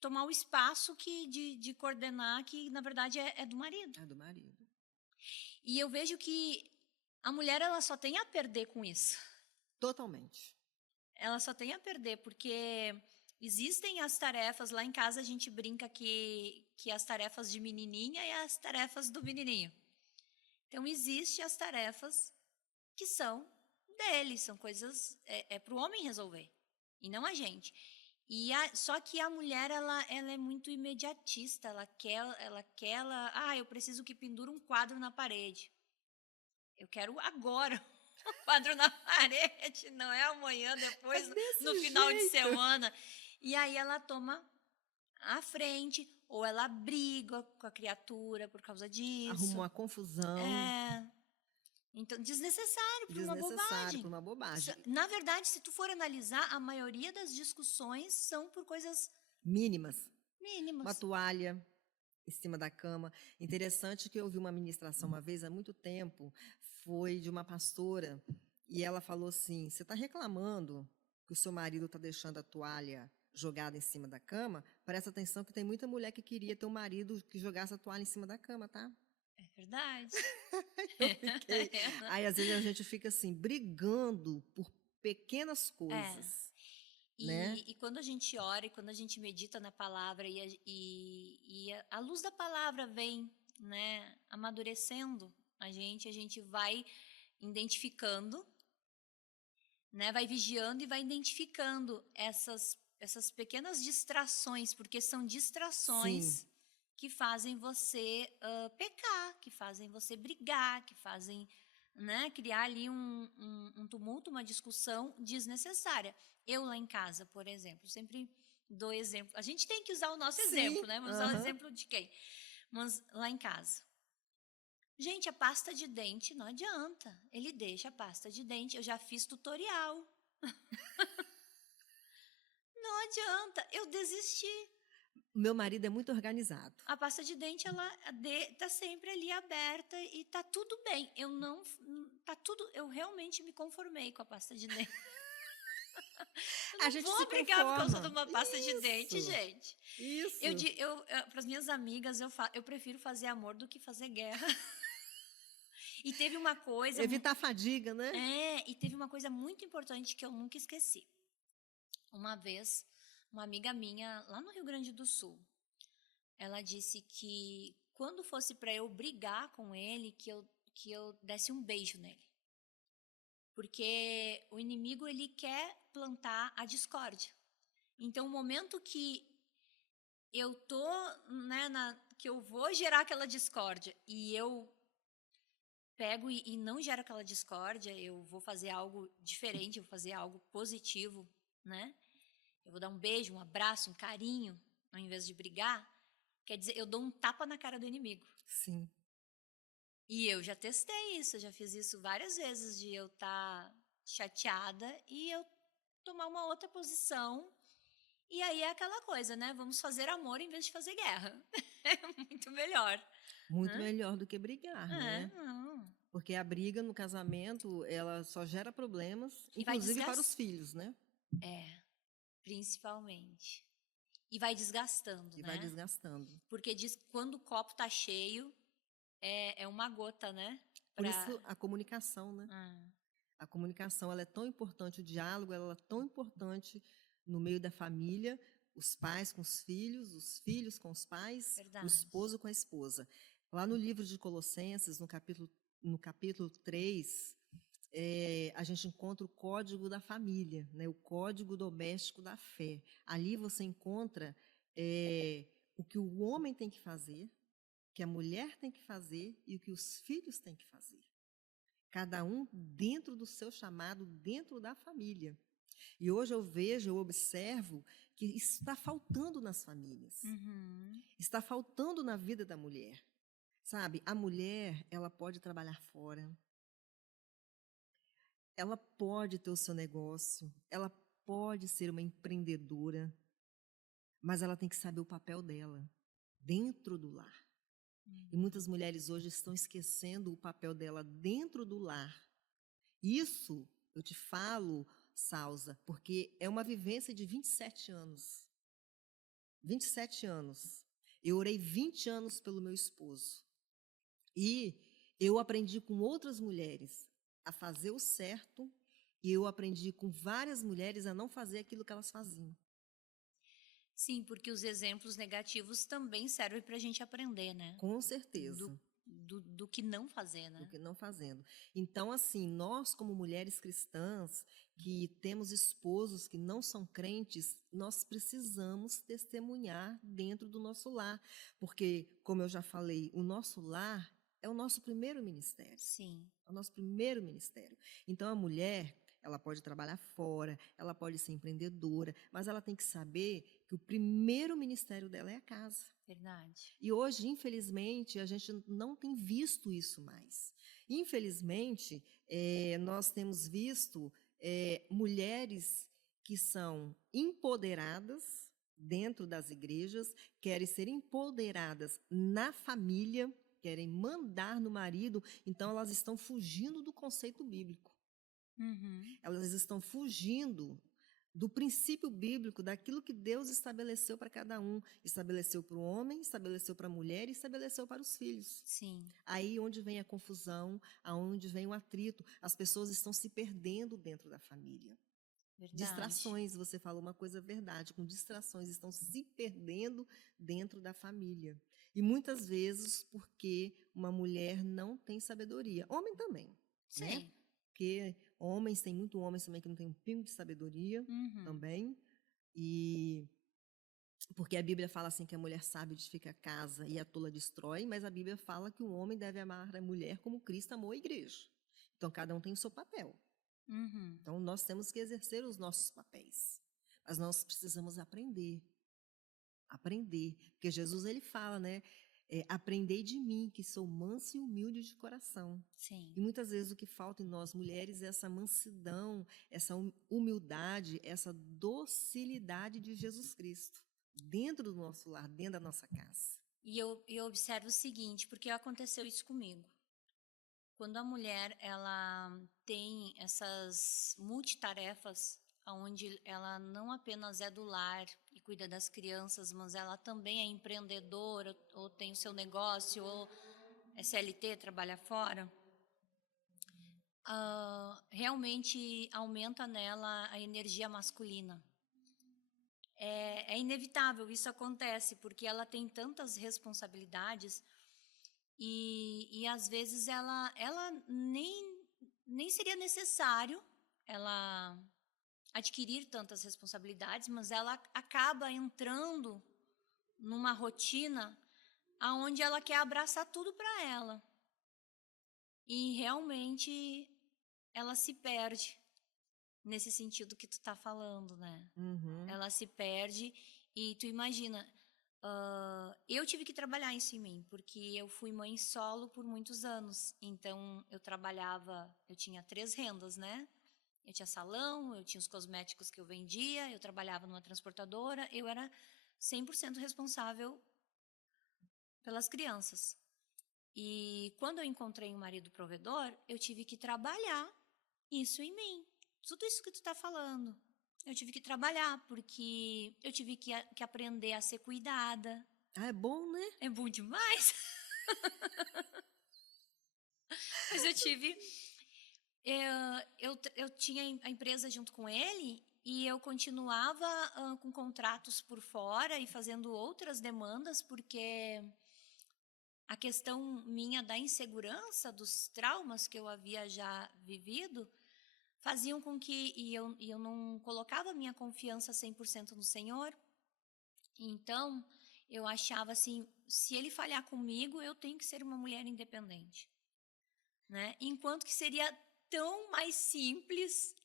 tomar o espaço de coordenar, que na verdade é do marido. É do marido. E eu vejo que a mulher ela só tem a perder com isso. Totalmente. Ela só tem a perder, porque existem as tarefas, lá em casa a gente brinca que as tarefas de menininha e as tarefas do menininho. Então, existem as tarefas que são dele, são coisas, para o homem resolver, e não a gente. Só que a mulher, ela é muito imediatista, eu preciso que pendure um quadro na parede. Eu quero agora um quadro na parede, não é amanhã, É depois, no desse final de jeito. semana. E aí ela toma a frente, ou ela briga com a criatura por causa Arruma disso. uma confusão. É. Então, desnecessário, por uma Desnecessário, bobagem. por uma bobagem. Na verdade, se tu for analisar, a maioria das discussões são por coisas Mínimas. mínimas. Uma toalha em cima da cama. Interessante que eu ouvi uma ministração uma vez, há muito tempo, foi de uma pastora, e ela falou assim: você está reclamando que o seu marido está deixando a toalha jogada em cima da cama? Presta atenção que tem muita mulher que queria ter um marido que jogasse a toalha em cima da cama, tá? É verdade. Eu fiquei. Aí, às vezes, a gente fica assim, brigando por pequenas coisas, né? E quando a gente ora e quando a gente medita na palavra a luz da palavra vem, né, amadurecendo a gente vai identificando, né, vai vigiando e vai identificando essas pequenas distrações, porque são distrações Sim. que fazem você pecar, que fazem você brigar, que fazem, né, criar ali um tumulto, uma discussão desnecessária. Eu lá em casa, por exemplo, sempre dou exemplo. A gente tem que usar o nosso Sim, exemplo, né? Vamos usar o aham. exemplo de quem? Mas lá em casa. Gente, a pasta de dente não adianta. Ele deixa a pasta de dente. Eu já fiz tutorial. Não adianta. Eu desisti. Meu marido é muito organizado. A pasta de dente, ela tá sempre ali aberta e tá tudo bem. Eu não, tá tudo, eu realmente me conformei com a pasta de dente. Eu A não gente vou se brigar por causa de conforma. uma pasta de dente, Isso, gente. isso. Para as minhas amigas, eu prefiro fazer amor do que fazer guerra. E teve uma coisa, Evitar a fadiga, né? e teve uma coisa muito importante que eu nunca esqueci. Uma vez, uma amiga minha, lá no Rio Grande do Sul, ela disse que quando fosse para eu brigar com ele, que eu desse um beijo nele. Porque o inimigo, ele quer plantar a discórdia. Então, o momento que eu tô, né, que eu vou gerar aquela discórdia e eu pego e não gero aquela discórdia, eu vou fazer algo diferente, eu vou fazer algo positivo, né? Eu vou dar um beijo, um abraço, um carinho, ao invés de brigar. Quer dizer, eu dou um tapa na cara do inimigo. Sim. E eu já testei isso, eu já fiz isso várias vezes, de eu estar chateada e eu tomar uma outra posição. E aí é aquela coisa, né? Vamos fazer amor em vez de fazer guerra. É muito melhor. Muito Hã? melhor do que brigar, né? Não. Porque a briga no casamento, ela só gera problemas, E vai inclusive para os filhos, né? Principalmente. E vai desgastando, E né? vai desgastando. Porque diz que quando o copo tá cheio, é uma gota, né? Por isso, a comunicação, né? Ah, A comunicação, ela é tão importante, o diálogo, ela é tão importante no meio da família, os pais com os filhos com os pais, Verdade. o esposo com a esposa. Lá no livro de Colossenses, no capítulo 3, a gente encontra o código da família, né? O código doméstico da fé. Ali você encontra o que o homem tem que fazer, o que a mulher tem que fazer e o que os filhos têm que fazer. Cada um dentro do seu chamado, dentro da família. E hoje eu observo que isso está faltando nas famílias. uhum. Está faltando na vida da mulher. Sabe, a mulher, ela pode trabalhar fora. Ela pode ter o seu negócio. Ela pode ser uma empreendedora. Mas ela tem que saber o papel dela dentro do lar. E muitas mulheres hoje estão esquecendo o papel dela dentro do lar. Isso eu te falo, Salza, porque é uma vivência de 27 anos. 27 anos. Eu orei 20 anos pelo meu esposo. E eu aprendi com outras mulheres a fazer o certo, e eu aprendi com várias mulheres a não fazer aquilo que elas faziam. Sim, porque os exemplos negativos também servem para a gente aprender, né? Com certeza. Do que não fazer, né? Do que não fazendo. Então, assim, nós como mulheres cristãs, que temos esposos que não são crentes, nós precisamos testemunhar dentro do nosso lar. Porque, como eu já falei, o nosso lar é o nosso primeiro ministério. Sim. É o nosso primeiro ministério. Então, a mulher, ela pode trabalhar fora, ela pode ser empreendedora, mas ela tem que saber que o primeiro ministério dela é a casa. Verdade. E hoje, infelizmente, a gente não tem visto isso mais. Infelizmente, nós temos visto mulheres que são empoderadas dentro das igrejas, querem ser empoderadas na família, querem mandar no marido, então elas estão fugindo do conceito bíblico. Uhum. Elas estão fugindo do princípio bíblico, daquilo que Deus estabeleceu para cada um. Estabeleceu para o homem, estabeleceu para a mulher e estabeleceu para os filhos. Sim, Aí onde vem a confusão, aonde vem o atrito, as pessoas estão se perdendo dentro da família. verdade. Distrações, você falou uma coisa verdade, com distrações estão se perdendo dentro da família. E muitas vezes porque uma mulher não tem sabedoria. Homem também, né? Sim. Porque homens, tem muito homens também que não tem um pingo de sabedoria Uhum. também. E porque a Bíblia fala assim que a mulher sábia edifica a casa e a tola destrói, mas a Bíblia fala que o homem deve amar a mulher como Cristo amou a igreja. Então cada um tem o seu papel. Uhum. Então nós temos que exercer os nossos papéis. Mas nós precisamos aprender. Aprender. Porque Jesus ele fala, né? Aprendei de mim, que sou manso e humilde de coração. Sim. E muitas vezes o que falta em nós mulheres é essa mansidão, essa humildade, essa docilidade de Jesus Cristo dentro do nosso lar, dentro da nossa casa. E eu observo o seguinte, porque aconteceu isso comigo. Quando a mulher ela tem essas multitarefas, onde ela não apenas é do lar e cuida das crianças, mas ela também é empreendedora, ou tem o seu negócio, ou é CLT, trabalha fora, realmente aumenta nela a energia masculina. É inevitável, isso acontece, porque ela tem tantas responsabilidades e às vezes ela nem seria necessário ela adquirir tantas responsabilidades, mas ela acaba entrando numa rotina aonde ela quer abraçar tudo para ela. E realmente ela se perde nesse sentido que tu tá falando, né? Uhum. Ela se perde e tu imagina, eu tive que trabalhar isso em mim, porque eu fui mãe solo por muitos anos. Então eu tinha 3 rendas, né? Eu tinha salão, eu tinha os cosméticos que eu vendia, eu trabalhava numa transportadora, eu era 100% responsável pelas crianças. E quando eu encontrei um marido provedor, eu tive que trabalhar isso em mim. Tudo isso que tu tá falando. Eu tive que trabalhar, porque eu tive que aprender a ser cuidada. Ah, é bom, né? É bom demais. Mas eu tive... Eu tinha a empresa junto com ele e eu continuava com contratos por fora e fazendo outras demandas, porque a questão minha da insegurança, dos traumas que eu havia já vivido, faziam com que eu não colocava minha confiança 100% no Senhor. Então, eu achava assim, se ele falhar comigo, eu tenho que ser uma mulher independente, né? Enquanto que seria tão mais simples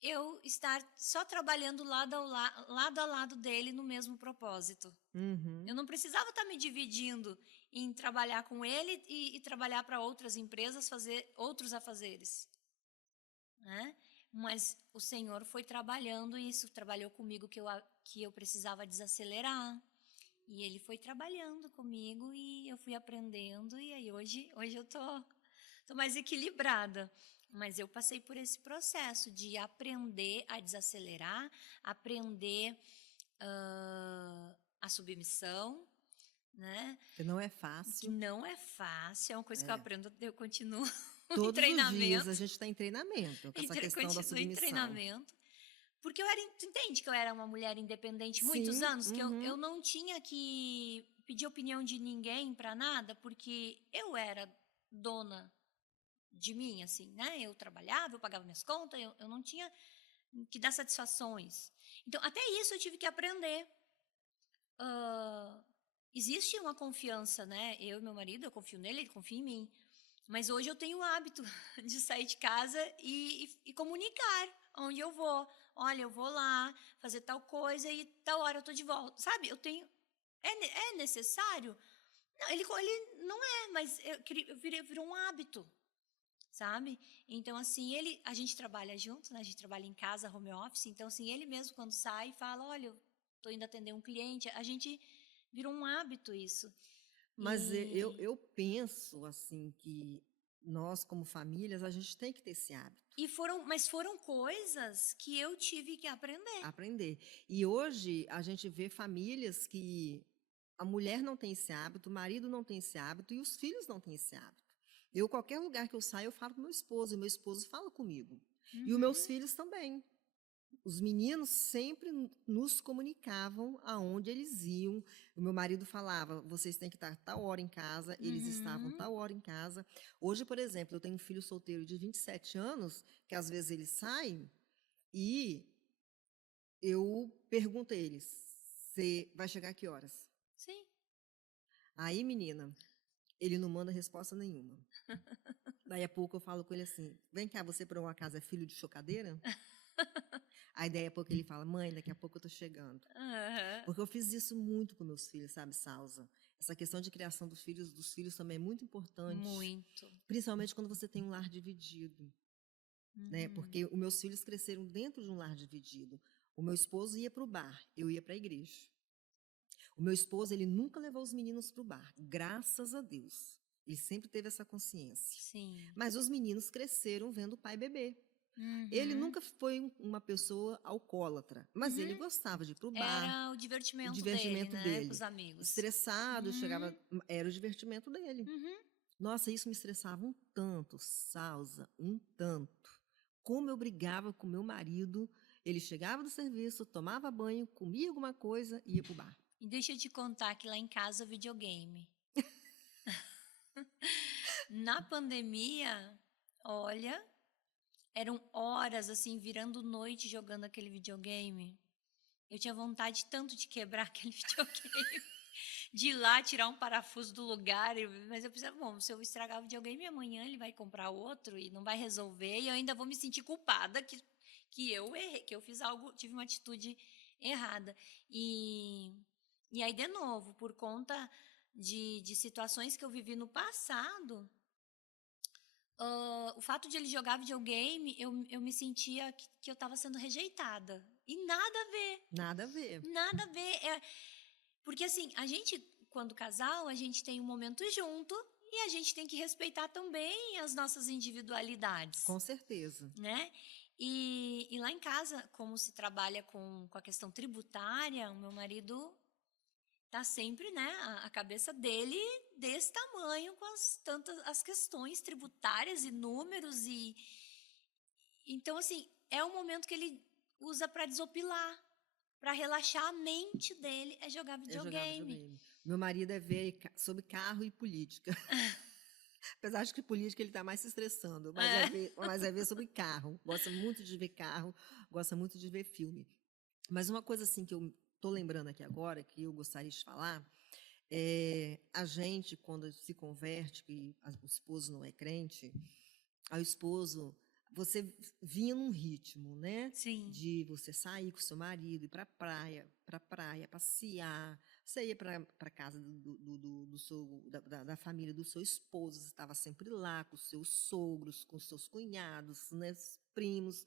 eu estar só trabalhando lado a lado dele no mesmo propósito. Uhum. Eu não precisava estar me dividindo em trabalhar com ele e trabalhar para outras empresas, fazer outros afazeres, né? Mas o Senhor foi trabalhando e isso trabalhou comigo que eu precisava desacelerar. E ele foi trabalhando comigo e eu fui aprendendo e aí hoje eu tô mais equilibrada. Mas eu passei por esse processo de aprender a desacelerar, aprender a submissão, né? Que não é Que fácil. não é fácil, é uma coisa que eu aprendo, eu continuo em Todos os treinamento. dias a gente está em treinamento com essa questão da Continuo em submissão. treinamento. Porque tu entende que eu era uma mulher independente Sim, muitos anos? Que uhum. eu não tinha que pedir opinião de ninguém para nada, porque eu era dona de mim, assim, né? Eu trabalhava, eu pagava minhas contas, eu não tinha que dar satisfações. Então, até isso eu tive que aprender. Existe uma confiança, né? Eu e meu marido, eu confio nele, ele confia em mim. Mas hoje eu tenho o hábito de sair de casa e comunicar onde eu vou. Olha, eu vou lá fazer tal coisa e tal hora eu tô de volta. Sabe, eu tenho... É necessário? Não, ele não é, mas virou um hábito. sabe? Então, assim, a gente trabalha junto, né? A gente trabalha em casa, home office. Então, assim, ele mesmo quando sai fala, olha, eu tô indo atender um cliente. A gente virou um hábito isso. Mas E, eu penso, assim, que nós, como famílias, a gente tem que ter esse hábito, mas foram coisas que eu tive que aprender. aprender. E hoje a gente vê famílias que a mulher não tem esse hábito, o marido não tem esse hábito e os filhos não têm esse hábito. Eu, qualquer lugar que eu saio, eu falo com meu esposo, e meu esposo fala comigo. E os meus Uhum. filhos também. Os meninos sempre nos comunicavam aonde eles iam. O meu marido falava: vocês têm que estar tal hora em casa, eles estavam Uhum. tal hora em casa. Hoje, por exemplo, eu tenho um filho solteiro de 27 anos, que às vezes ele sai e eu pergunto a eles: você vai chegar a que horas? Sim. Aí, menina, ele não manda resposta nenhuma. Daí a pouco eu falo com ele assim: vem cá, você por uma casa é filho de chocadeira? Aí daí a pouco ele fala: mãe, daqui a pouco eu tô chegando. Aham. Porque eu fiz isso muito com meus filhos, sabe, Salsa? Essa questão de criação dos filhos também é muito importante, Muito. principalmente quando você tem um lar dividido, né? Uhum. Porque os meus filhos cresceram dentro de um lar dividido. O meu esposo ia para o bar, eu ia para a igreja. O meu esposo, ele nunca levou os meninos para o bar, graças a Deus. Ele sempre teve essa consciência. Sim. Mas os meninos cresceram vendo o pai beber. Ele Uhum. nunca foi uma pessoa alcoólatra, mas ele Uhum. gostava de ir para o bar, Era o o divertimento dele, divertimento né? Com dele. os amigos. Estressado, chegava, Uhum. era o divertimento dele. Uhum. Nossa, isso me estressava um tanto, Salsa, um tanto. Como eu brigava com meu marido, ele chegava do serviço, tomava banho, comia alguma coisa e ia pro bar. E deixa eu te contar que lá em casa videogame. Na pandemia, olha, eram horas assim, virando noite jogando aquele videogame. Eu tinha vontade tanto de quebrar aquele videogame, de ir lá tirar um parafuso do lugar, mas eu pensava, bom, se eu estragar o videogame amanhã ele vai comprar outro e não vai resolver e eu ainda vou me sentir culpada que eu errei, que eu fiz algo, tive uma atitude errada. E, e aí, de novo, por conta de situações que eu vivi no passado, o fato de ele jogar videogame, eu me sentia que eu estava sendo rejeitada. E nada a ver, Nada a ver. nada a ver. Porque assim, a gente, quando casal, a gente tem um momento junto e a gente tem que respeitar também as nossas individualidades, Com certeza. né? E lá em casa, como se trabalha com a questão tributária, o meu marido tá sempre, né, a cabeça dele desse tamanho com as questões tributárias e números e então assim, é um momento que ele usa para desopilar, para relaxar a mente dele, é jogar Eu jogava videogame. videogame. Meu marido é ver sobre carro e política. Apesar de que política ele está mais se estressando, É. mas é ver sobre carro. Gosta muito de ver carro, gosta muito de ver filme. Mas uma coisa assim que eu tô lembrando aqui agora, que eu gostaria de falar, é a gente, quando se converte, que o esposo não é crente, ao esposo, você vinha num ritmo, né? Sim. De você sair com seu marido, ir para praia, passear. Você ia para casa do seu, da família do seu esposo, você estava sempre lá com os seus sogros, com os seus cunhados, né, os primos.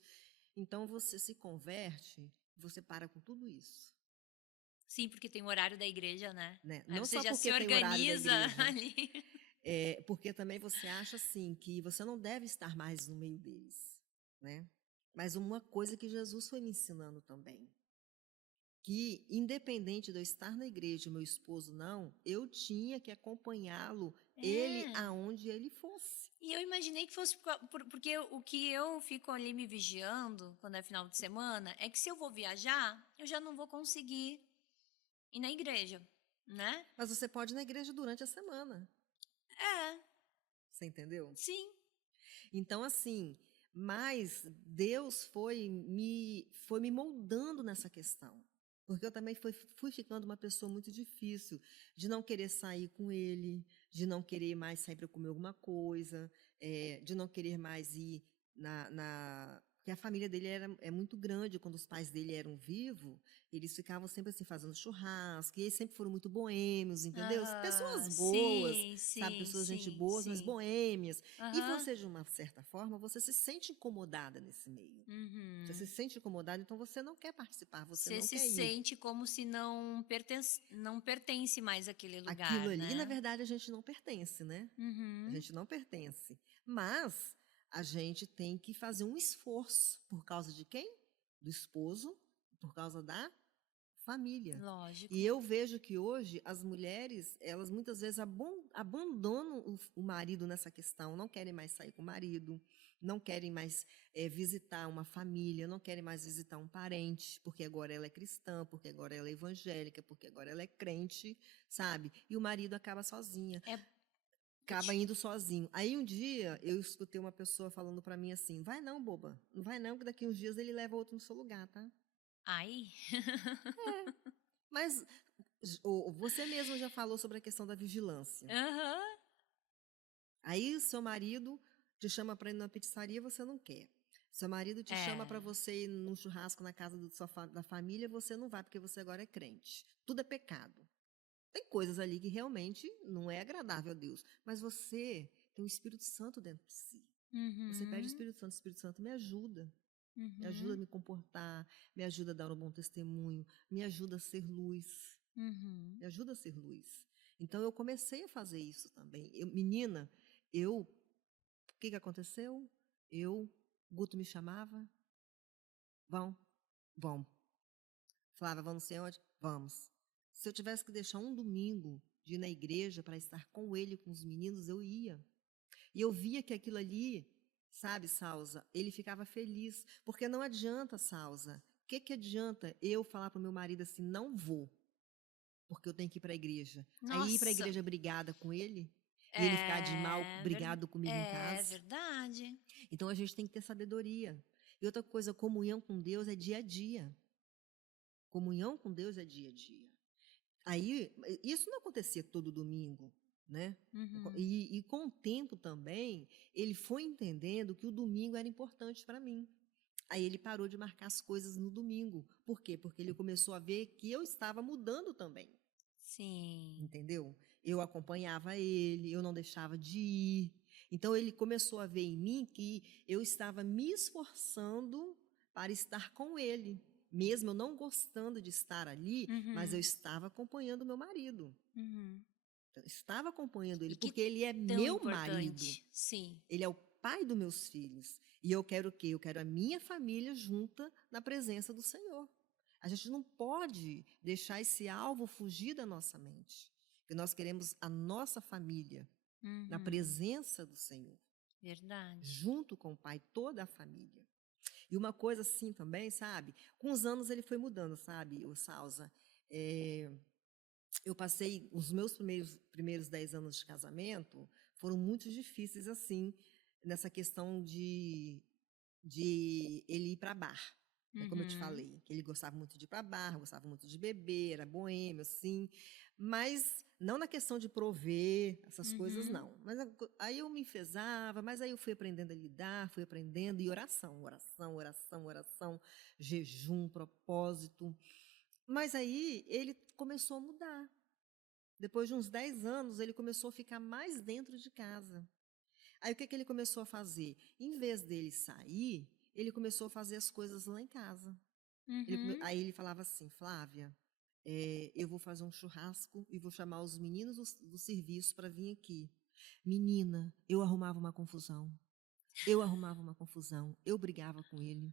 Então você se converte, você para com tudo isso, Sim, porque tem o horário da igreja, né? né? Aí Não você só já se porque tem o horário da organiza igreja, ali. porque também você acha assim que você não deve estar mais no meio deles, né? Mas uma coisa que Jesus foi me ensinando também, que independente de eu estar na igreja, e meu esposo não, eu tinha que acompanhá-lo, ele É. aonde ele fosse. E eu imaginei que fosse porque o que eu fico ali me vigiando quando é final de semana é que se eu vou viajar, eu já não vou conseguir ir na igreja, né? Mas você pode ir na igreja durante a semana, É, você entendeu? sim. Então, assim, mas Deus foi me moldando nessa questão. Porque eu também fui ficando uma pessoa muito difícil, de não querer sair com ele, de não querer mais sair para comer alguma coisa, de não querer mais ir porque a família dele é muito grande. Quando os pais dele eram vivos, eles ficavam sempre assim fazendo churrasco, e eles sempre foram muito boêmios, entendeu? Pessoas Aham, boas, sim, sabe? sim, Pessoas gente sim, boas, mas sim. boêmias. E Aham. você, de uma certa forma, você se sente incomodada nesse meio. Você se Uhum. sente incomodada, então você não quer participar, você Você não se quer ir. sente como se não pertence mais àquele Aquilo lugar, ali. E, na né? verdade, a gente não pertence, né? A Uhum. gente não pertence. Mas a gente tem que fazer um esforço. Por causa de quem? Do esposo, por causa da família. E Lógico. eu vejo que hoje as mulheres, elas muitas vezes abandonam o marido nessa questão, não querem mais sair com o marido, não querem mais visitar uma família, não querem mais visitar um parente, porque agora ela é cristã, porque agora ela é evangélica, porque agora ela é crente, sabe? E o marido acaba sozinha, É, acaba indo sozinho. Aí um dia eu escutei uma pessoa falando para mim assim: vai não, boba, não vai não, que daqui uns dias ele leva outro no seu lugar, tá? ai. Mas você mesmo já falou sobre a questão da vigilância. Aham. Aí o seu marido te chama para ir numa pizzaria, você não quer. Seu marido te chama para É. você ir num churrasco na casa da família, você não vai porque você agora é crente. Tudo é pecado. Tem coisas ali que realmente não é agradável a Deus, mas você tem o Espírito Santo dentro de si. Você pede ao Uhum. Espírito Santo, me ajuda a Uhum. me comportar, me ajuda a dar um bom testemunho, me ajuda a ser luz. Uhum. Me ajuda a ser luz. Então eu comecei a fazer isso também. Menina, o que aconteceu? Guto me chamava, vão, vão. Flávia, vamos não sei onde? Vamos. Se eu tivesse que deixar um domingo de ir na igreja para estar com ele, com os meninos, eu ia. E eu via que aquilo ali, sabe, Salza, ele ficava feliz. Porque não adianta, Salza. O que adianta eu falar para o meu marido assim, não vou? Porque eu tenho que ir para a igreja. Aí ir para a Nossa, igreja brigada com ele e ele ficar de mal é, brigado comigo em é casa. verdade. Então a gente tem que ter sabedoria. E outra coisa, comunhão com Deus é dia a dia. Comunhão com Deus é dia a dia. Aí, isso não acontecia todo domingo, né? Uhum. E com o tempo também, ele foi entendendo que o domingo era importante para mim. Aí ele parou de marcar as coisas no domingo. Por quê? Porque ele começou a ver que eu estava mudando também. Sim. Entendeu? Eu acompanhava ele, eu não deixava de ir. Então ele começou a ver em mim que eu estava me esforçando para estar com ele, mesmo eu não gostando de estar ali, mas eu Uhum. estava acompanhando meu marido. Uhum. Eu estava acompanhando E ele que porque ele é tão meu marido. importante. Sim. Ele é o pai dos meus filhos. E eu quero o quê? Eu quero a minha família junta na presença do Senhor. A gente não pode deixar esse alvo fugir da nossa mente. Porque nós queremos a nossa família na Uhum. presença do Senhor, Verdade. junto com o pai, toda a família. E uma coisa assim também, sabe? Com os anos ele foi mudando, sabe, o Salza? É, eu passei os meus primeiros 10 anos de casamento foram muito difíceis assim nessa questão de ele ir para bar, né, como eu te Uhum. falei, que ele gostava muito de ir para bar, gostava muito de beber, era boêmio assim, mas não na questão de prover essas coisas Uhum. não. Mas aí eu me enfesava, mas aí eu fui aprendendo a lidar, fui aprendendo e oração, oração, oração, oração, jejum, propósito. Mas aí ele começou a mudar. Depois de uns 10 anos, ele começou a ficar mais dentro de casa. Aí o que ele começou a fazer? Em vez dele sair, ele começou a fazer as coisas lá em casa. Uhum. Aí ele falava assim, Flávia, eu vou fazer um churrasco e vou chamar os meninos do serviço para vir aqui. Menina, eu arrumava uma confusão. Eu arrumava uma confusão. Eu brigava com ele.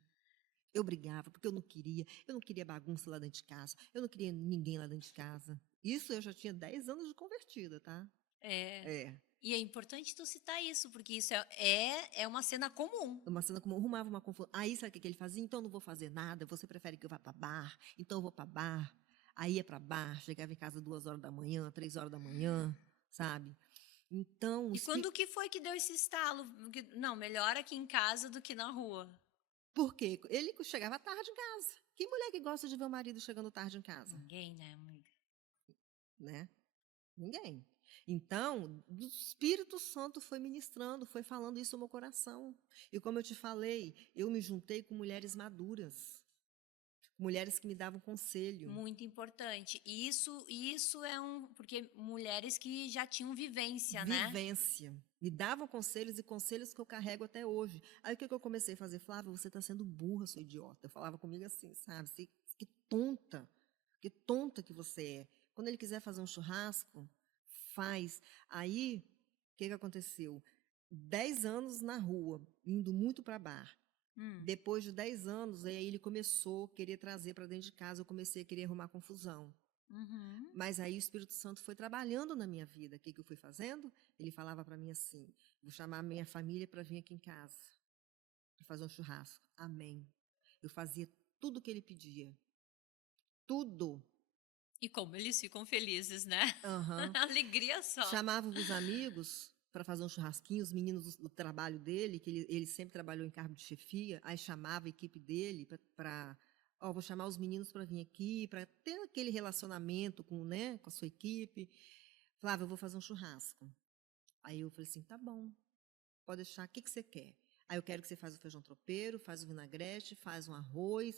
Eu brigava porque eu não queria bagunça lá dentro de casa, eu não queria ninguém lá dentro de casa. Isso eu já tinha 10 anos de convertida, tá? É. É. E é importante tu citar isso, porque isso é uma cena comum. Uma cena como eu arrumava uma confusão. Aí sabe o que ele fazia? Então eu não vou fazer nada, você prefere que eu vá para bar? Então eu vou para bar. Aí ia para bar, chegava em casa 2 horas da manhã, 3 horas da manhã, sabe? Então, E quando que foi que deu esse estalo? Não, melhor aqui em casa do que na rua. por quê? Ele chegava tarde em casa. Que mulher que gosta de ver o marido chegando tarde em casa? Ninguém, né, amiga? Né? Ninguém. Então, o Espírito Santo foi ministrando, foi falando isso no meu coração. E como eu te falei, eu me juntei com mulheres maduras, mulheres que me davam conselho. Muito importante. E isso é porque mulheres que já tinham vivência, né? Vivência. Me davam conselhos e conselhos que eu carrego até hoje. Aí o que eu comecei a fazer? Flávia, você está sendo burra, sua idiota. Eu falava comigo assim, sabe? Que tonta que você é. Quando ele quiser fazer um churrasco, faz. Aí, o que aconteceu? 10 anos na rua, indo muito para bar. Hum. Depois de 10 anos, aí ele começou a querer trazer para dentro de casa, eu comecei a querer arrumar confusão. Uhum. Mas aí o Espírito Santo foi trabalhando na minha vida. O que eu fui fazendo? Ele falava para mim assim: vou chamar a minha família para vir aqui em casa, para fazer um churrasco. Amém. Eu fazia tudo o que ele pedia. Tudo. E como eles ficam felizes, né? Aham. Alegria só. Chamava os amigos para fazer um churrasquinho, os meninos do trabalho dele, que ele sempre trabalhou em cargo de chefia, aí chamava a equipe dele para vou chamar os meninos para vir aqui, para ter aquele relacionamento com a sua equipe. Flávia, eu vou fazer um churrasco. Aí eu falei assim, tá bom, pode deixar, o que você quer? Aí eu quero que você faça o feijão tropeiro, faz o vinagrete, faz um arroz.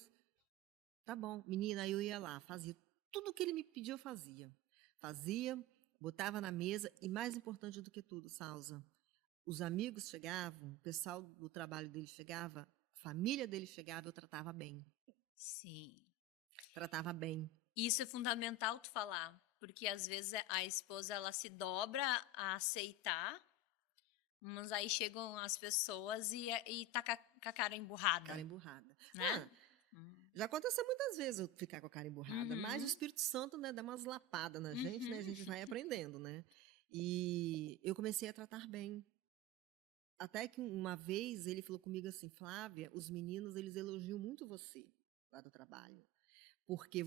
Tá bom, menina, aí eu ia lá, fazia tudo o que ele me pediu, eu fazia. Fazia, botava na mesa, e mais importante do que tudo, Salza, os amigos chegavam, o pessoal do trabalho dele chegava, a família dele chegava, eu tratava bem. Sim. Tratava bem. Isso é fundamental tu falar, porque às vezes a esposa ela se dobra a aceitar, mas aí chegam as pessoas e tá com a cara emburrada, Cara emburrada. né? Já aconteceu muitas vezes eu ficar com a cara emburrada, mas o Uhum. Espírito Santo, né, dá umas lapadas na gente, né? A Uhum. gente vai aprendendo, né? E eu comecei a tratar bem. Até que uma vez ele falou comigo assim, Flávia, os meninos, eles elogiam muito você lá do trabalho. Porque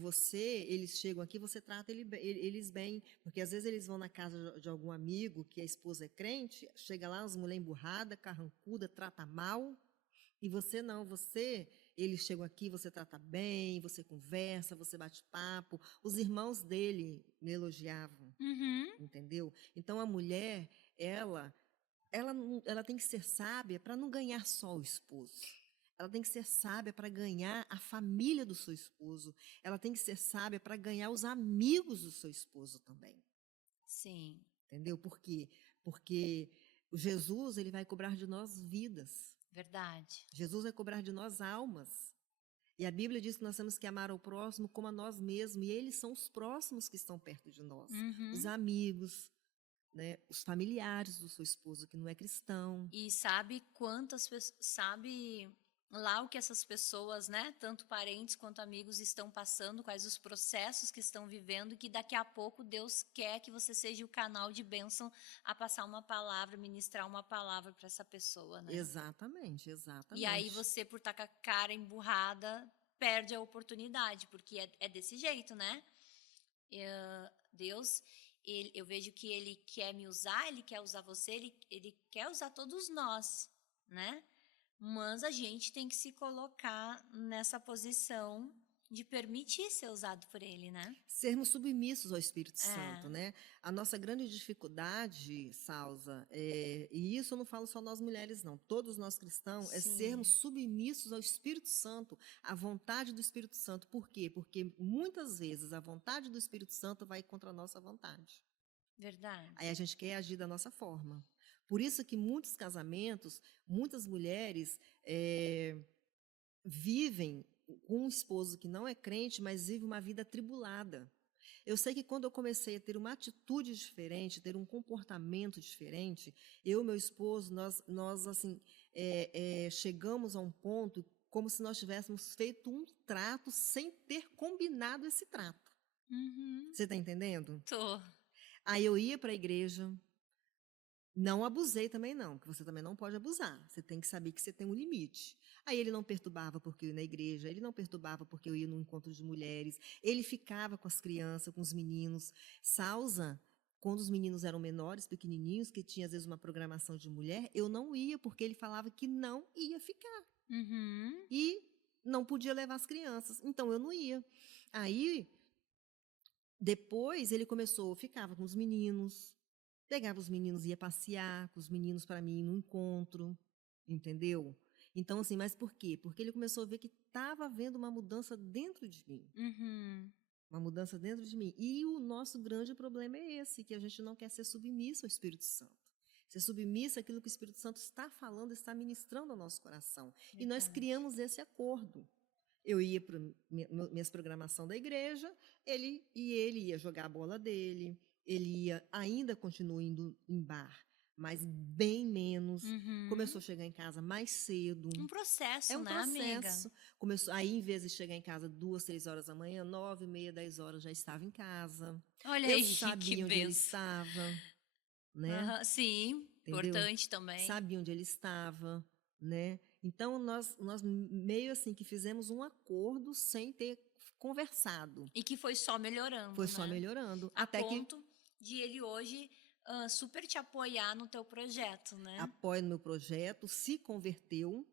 eles chegam aqui, você trata eles bem. Porque às vezes eles vão na casa de algum amigo que a esposa é crente, chega lá, as mulheres emburradas, carrancuda, trata mal. E você não, eles chegam aqui, você trata bem, você conversa, você bate papo. Os irmãos dele me elogiavam, Uhum. entendeu? Então a mulher, ela tem que ser sábia para não ganhar só o esposo. Ela tem que ser sábia para ganhar a família do seu esposo. Ela tem que ser sábia para ganhar os amigos do seu esposo também. Sim. Entendeu? Por quê? Porque o Jesus, ele vai cobrar de nós vidas. Verdade. Jesus vai cobrar de nós almas. E a Bíblia diz que nós temos que amar ao próximo como a nós mesmos. E eles são os próximos que estão perto de nós. Uhum. Os amigos, né? Os familiares do seu esposo que não é cristão. E sabe quantas pessoas, sabe lá o que essas pessoas, né, tanto parentes quanto amigos estão passando, quais os processos que estão vivendo, que daqui a pouco Deus quer que você seja o canal de bênção a passar uma palavra, ministrar uma palavra para essa pessoa, né? Exatamente, exatamente. E aí você, por estar com a cara emburrada, perde a oportunidade, porque é desse jeito, né? Deus, eu vejo que Ele quer me usar, Ele quer usar você, Ele quer usar todos nós, né? Mas a gente tem que se colocar nessa posição de permitir ser usado por Ele, né? Sermos submissos ao Espírito É. Santo, né? A nossa grande dificuldade, Salza, e isso eu não falo só nós mulheres, não, todos nós cristãos, é Sim. sermos submissos ao Espírito Santo, à vontade do Espírito Santo. Por quê? Porque muitas vezes a vontade do Espírito Santo vai contra a nossa vontade. Verdade. Aí a gente quer agir da nossa forma. Por isso que muitos casamentos, muitas mulheres vivem com um esposo que não é crente, mas vive uma vida atribulada. Eu sei que quando eu comecei a ter uma atitude diferente, ter um comportamento diferente, eu e meu esposo, nós assim, chegamos a um ponto como se nós tivéssemos feito um trato sem ter combinado esse trato. Uhum. Você está entendendo? Tô. Aí eu ia para a igreja, não abusei também não, porque você também não pode abusar. Você tem que saber que você tem um limite. Aí ele não perturbava porque eu ia na igreja, ele não perturbava porque eu ia no encontro de mulheres, ele ficava com as crianças, com os meninos. Salza, quando os meninos eram menores, pequenininhos, que tinha às vezes uma programação de mulher, eu não ia porque ele falava que não ia ficar. Uhum. E não podia levar as crianças, então eu não ia. Aí, depois ele ficava com os meninos, Pegava os meninos e ia passear com os meninos para mim ir no encontro, entendeu? Então, assim, mas por quê? Porque ele começou a ver que estava havendo uma mudança dentro de mim. Uhum. Uma mudança dentro de mim. E o nosso grande problema é esse, que a gente não quer ser submisso ao Espírito Santo. Ser submisso àquilo que o Espírito Santo está falando, está ministrando ao nosso coração. E nós Verdade. criamos esse acordo. Eu ia para minhas programação da igreja, ele ia jogar a bola dele, ele ainda continua indo em bar, mas bem menos. Uhum. Começou a chegar em casa mais cedo. Um processo, É um né, amiga? processo. Começou, aí, em vez de chegar em casa 2, 3 horas da manhã, 9h30, 10 horas já estava em casa. Olha Eu aí, que sabia onde ele benção. estava, né? Aham, sim, Entendeu? importante também. Sabia onde ele estava, né? Então, nós meio assim que fizemos um acordo sem ter conversado. E que foi só melhorando, Foi só né? melhorando. A Até que ponto de ele hoje super te apoiar no teu projeto, né? apoia no meu projeto, se converteu,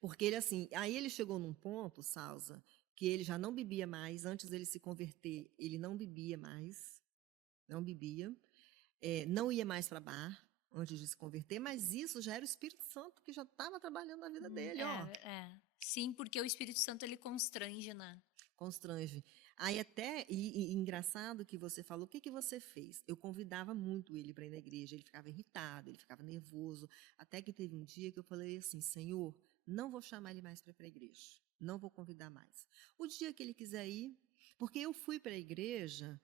porque ele assim, aí ele chegou num ponto, Salsa, que ele já não bebia mais, antes dele se converter, ele não bebia mais, não bebia, não ia mais para bar, antes de se converter, mas isso já era o Espírito Santo que já estava trabalhando na vida dele, ó. Sim, porque o Espírito Santo ele constrange, né? Constrange. Aí até, e engraçado que você falou, o que você fez? Eu convidava muito ele para ir na igreja, ele ficava irritado, ele ficava nervoso, até que teve um dia que eu falei assim, Senhor, não vou chamar ele mais para ir para a igreja, não vou convidar mais. O dia que ele quiser ir, porque eu fui para a igreja,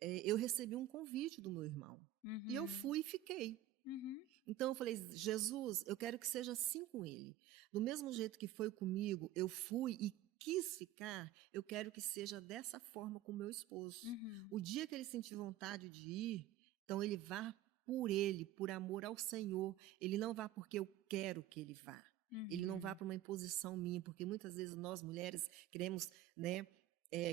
eu recebi um convite do meu irmão, e eu fui e fiquei. Uhum. Então eu falei, Jesus, eu quero que seja assim com ele. Do mesmo jeito que foi comigo, eu fui e quis ficar, eu quero que seja dessa forma com meu esposo. Uhum. O dia que ele sentir vontade de ir, então ele vá por ele, por amor ao Senhor. Ele não vá porque eu quero que ele vá. Ele não vá para uma imposição minha, porque muitas vezes nós mulheres queremos, né,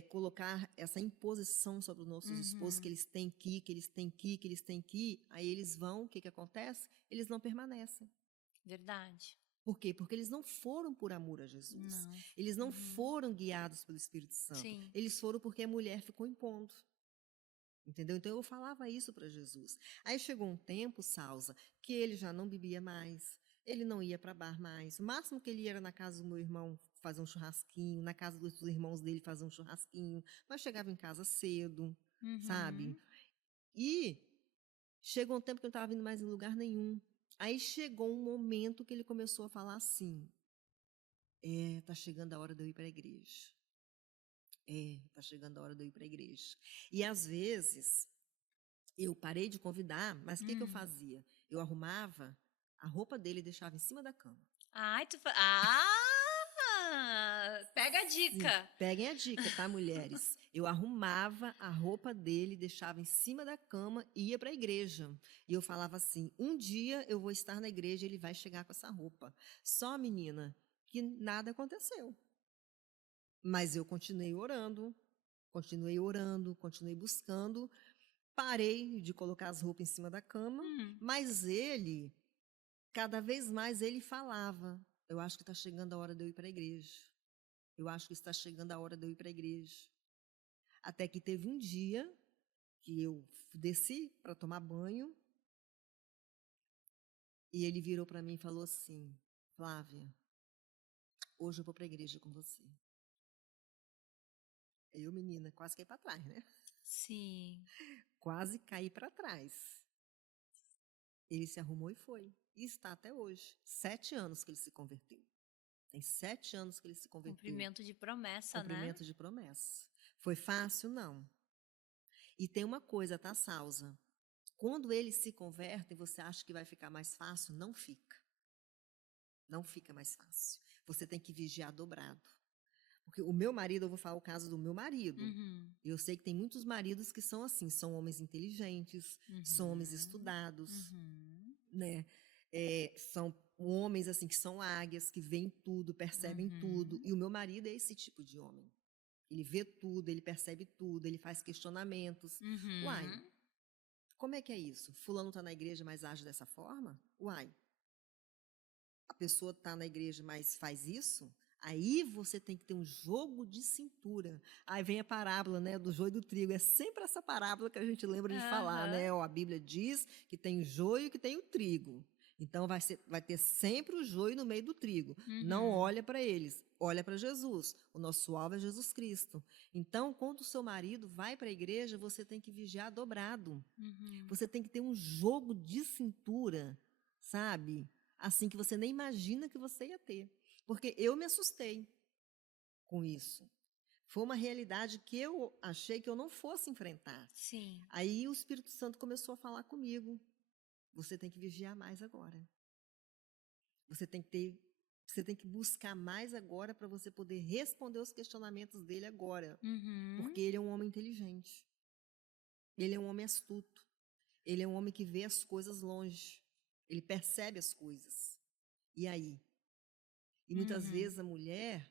colocar essa imposição sobre os nossos esposos, que eles têm que ir, que eles têm que ir, que eles têm que ir. Aí eles vão, o que acontece? Eles não permanecem. Verdade. Por quê? Porque eles não foram por amor a Jesus. Não. Eles não foram guiados pelo Espírito Santo. Sim. Eles foram porque a mulher ficou impondo. Entendeu? Então eu falava isso para Jesus. Aí chegou um tempo, Salsa, que ele já não bebia mais, ele não ia para bar mais. O máximo que ele ia era na casa do meu irmão fazer um churrasquinho, na casa dos irmãos dele fazer um churrasquinho, mas chegava em casa cedo, sabe? E chegou um tempo que eu não estava vindo mais em lugar nenhum. Aí chegou um momento que ele começou a falar assim, tá chegando a hora de eu ir para a igreja. Tá chegando a hora de eu ir para a igreja. E às vezes, eu parei de convidar, mas o que eu fazia? Eu arrumava a roupa dele e deixava em cima da cama. Ai, pega a Sim, dica. peguem a dica, tá, mulheres? Eu arrumava a roupa dele, deixava em cima da cama e ia para a igreja. E eu falava assim, um dia eu vou estar na igreja e ele vai chegar com essa roupa. Só, menina, que nada aconteceu. Mas eu continuei orando, continuei buscando. Parei de colocar as roupas em cima da cama, mas ele, cada vez mais ele falava, eu acho que está chegando a hora de eu ir para a igreja. Eu acho que está chegando a hora de eu ir para a igreja. Até que teve um dia que eu desci para tomar banho e ele virou para mim e falou assim, Flávia, hoje eu vou para a igreja com você. Eu, menina, quase caí para trás, né? Sim. Quase caí para trás. Ele se arrumou e foi. E está até hoje. 7 anos que ele se converteu. Tem 7 anos que ele se converteu. Cumprimento de promessa, Cumprimento né? de promessa. Foi fácil? Não. E tem uma coisa, tá, Salsa? Quando eles se convertem, você acha que vai ficar mais fácil? Não fica. Não fica mais fácil. Você tem que vigiar dobrado. Porque o meu marido, eu vou falar o caso do meu marido. Eu sei que tem muitos maridos que são assim, são homens inteligentes, são homens estudados, né? São homens assim que são águias, que veem tudo, percebem tudo. E o meu marido é esse tipo de homem. Ele vê tudo, ele percebe tudo, ele faz questionamentos. Uai, como é que é isso? Fulano está na igreja, mas age dessa forma? Uai, a pessoa está na igreja, mas faz isso? Aí você tem que ter um jogo de cintura. Aí vem a parábola, né, do joio e do trigo. É sempre essa parábola que a gente lembra de falar, Aham. né? Ó, a Bíblia diz que tem o joio e que tem o trigo. Então vai ter sempre o joio no meio do trigo. Não Uhum. olha para eles, olha para Jesus. O nosso alvo é Jesus Cristo. Então, quando o seu marido vai para a igreja, você tem que vigiar dobrado. Uhum. Você tem que ter um jogo de cintura, sabe? Assim que você nem imagina que você ia ter. Porque eu me assustei com isso. Foi uma realidade que eu achei que eu não fosse enfrentar. Sim. Aí o Espírito Santo começou a falar comigo. Você tem que vigiar mais agora. Você tem que ter, você tem que buscar mais agora para você poder responder os questionamentos dele agora. Uhum. Porque ele é um homem inteligente. Ele é um homem astuto. Ele é um homem que vê as coisas longe. Ele percebe as coisas. E aí? E muitas Uhum. vezes a mulher,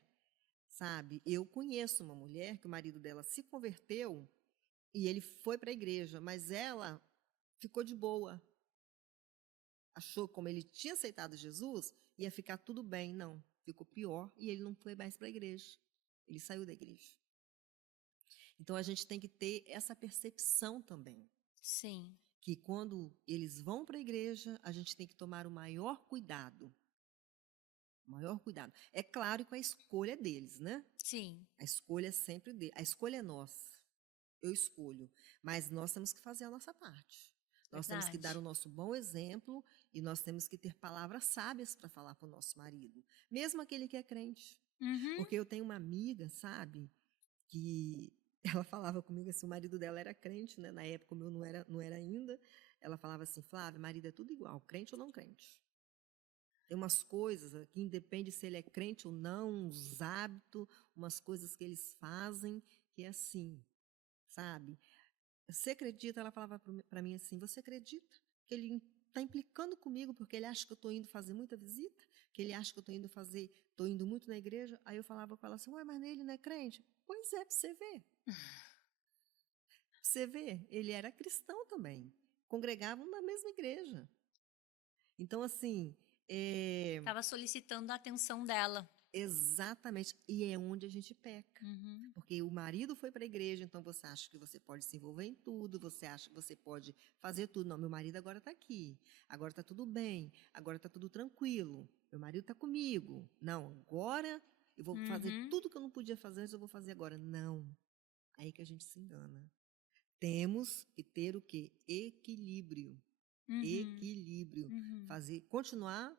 sabe, eu conheço uma mulher que o marido dela se converteu e ele foi para a igreja, mas ela ficou de boa. Achou que como ele tinha aceitado Jesus, ia ficar tudo bem. Não, ficou pior e ele não foi mais para a igreja. Ele saiu da igreja. Então a gente tem que ter essa percepção também, Sim. que quando eles vão para a igreja, a gente tem que tomar o maior cuidado. O maior cuidado. É claro que a escolha é deles, né? Sim. A escolha é sempre dele. A escolha é nossa. Eu escolho. Mas nós temos que fazer a nossa parte. Nós temos que dar Verdade. o nosso bom exemplo e nós temos que ter palavras sábias para falar para o nosso marido, mesmo aquele que é crente. Uhum. Porque eu tenho uma amiga, sabe, que ela falava comigo assim, o marido dela era crente, né? Na época o meu não era ainda. Ela falava assim, Flávia, marido é tudo igual, crente ou não crente. Tem umas coisas que independe se ele é crente ou não, uns hábitos, umas coisas que eles fazem, que é assim, sabe? Você acredita? Ela falava para mim assim: você acredita que ele está implicando comigo porque ele acha que eu estou indo fazer muita visita? Que ele acha que eu estou indo muito na igreja? Aí eu falava com ela assim: ué, mas ele não é crente? Pois é, para você ver. Pra você ver, ele era cristão também. Congregavam na mesma igreja. Então, assim, Tava solicitando a atenção dela. exatamente. E é onde a gente peca. Uhum. Porque o marido foi para a igreja, então você acha que você pode se envolver em tudo, você acha que você pode fazer tudo. Não, meu marido agora está aqui, agora está tudo bem, agora está tudo tranquilo, meu marido está comigo. Não, agora eu vou fazer Uhum. tudo que eu não podia fazer antes, eu vou fazer agora. Não, aí que a gente se engana. Temos que ter o quê? Equilíbrio. Uhum. Equilíbrio. Uhum. Continuar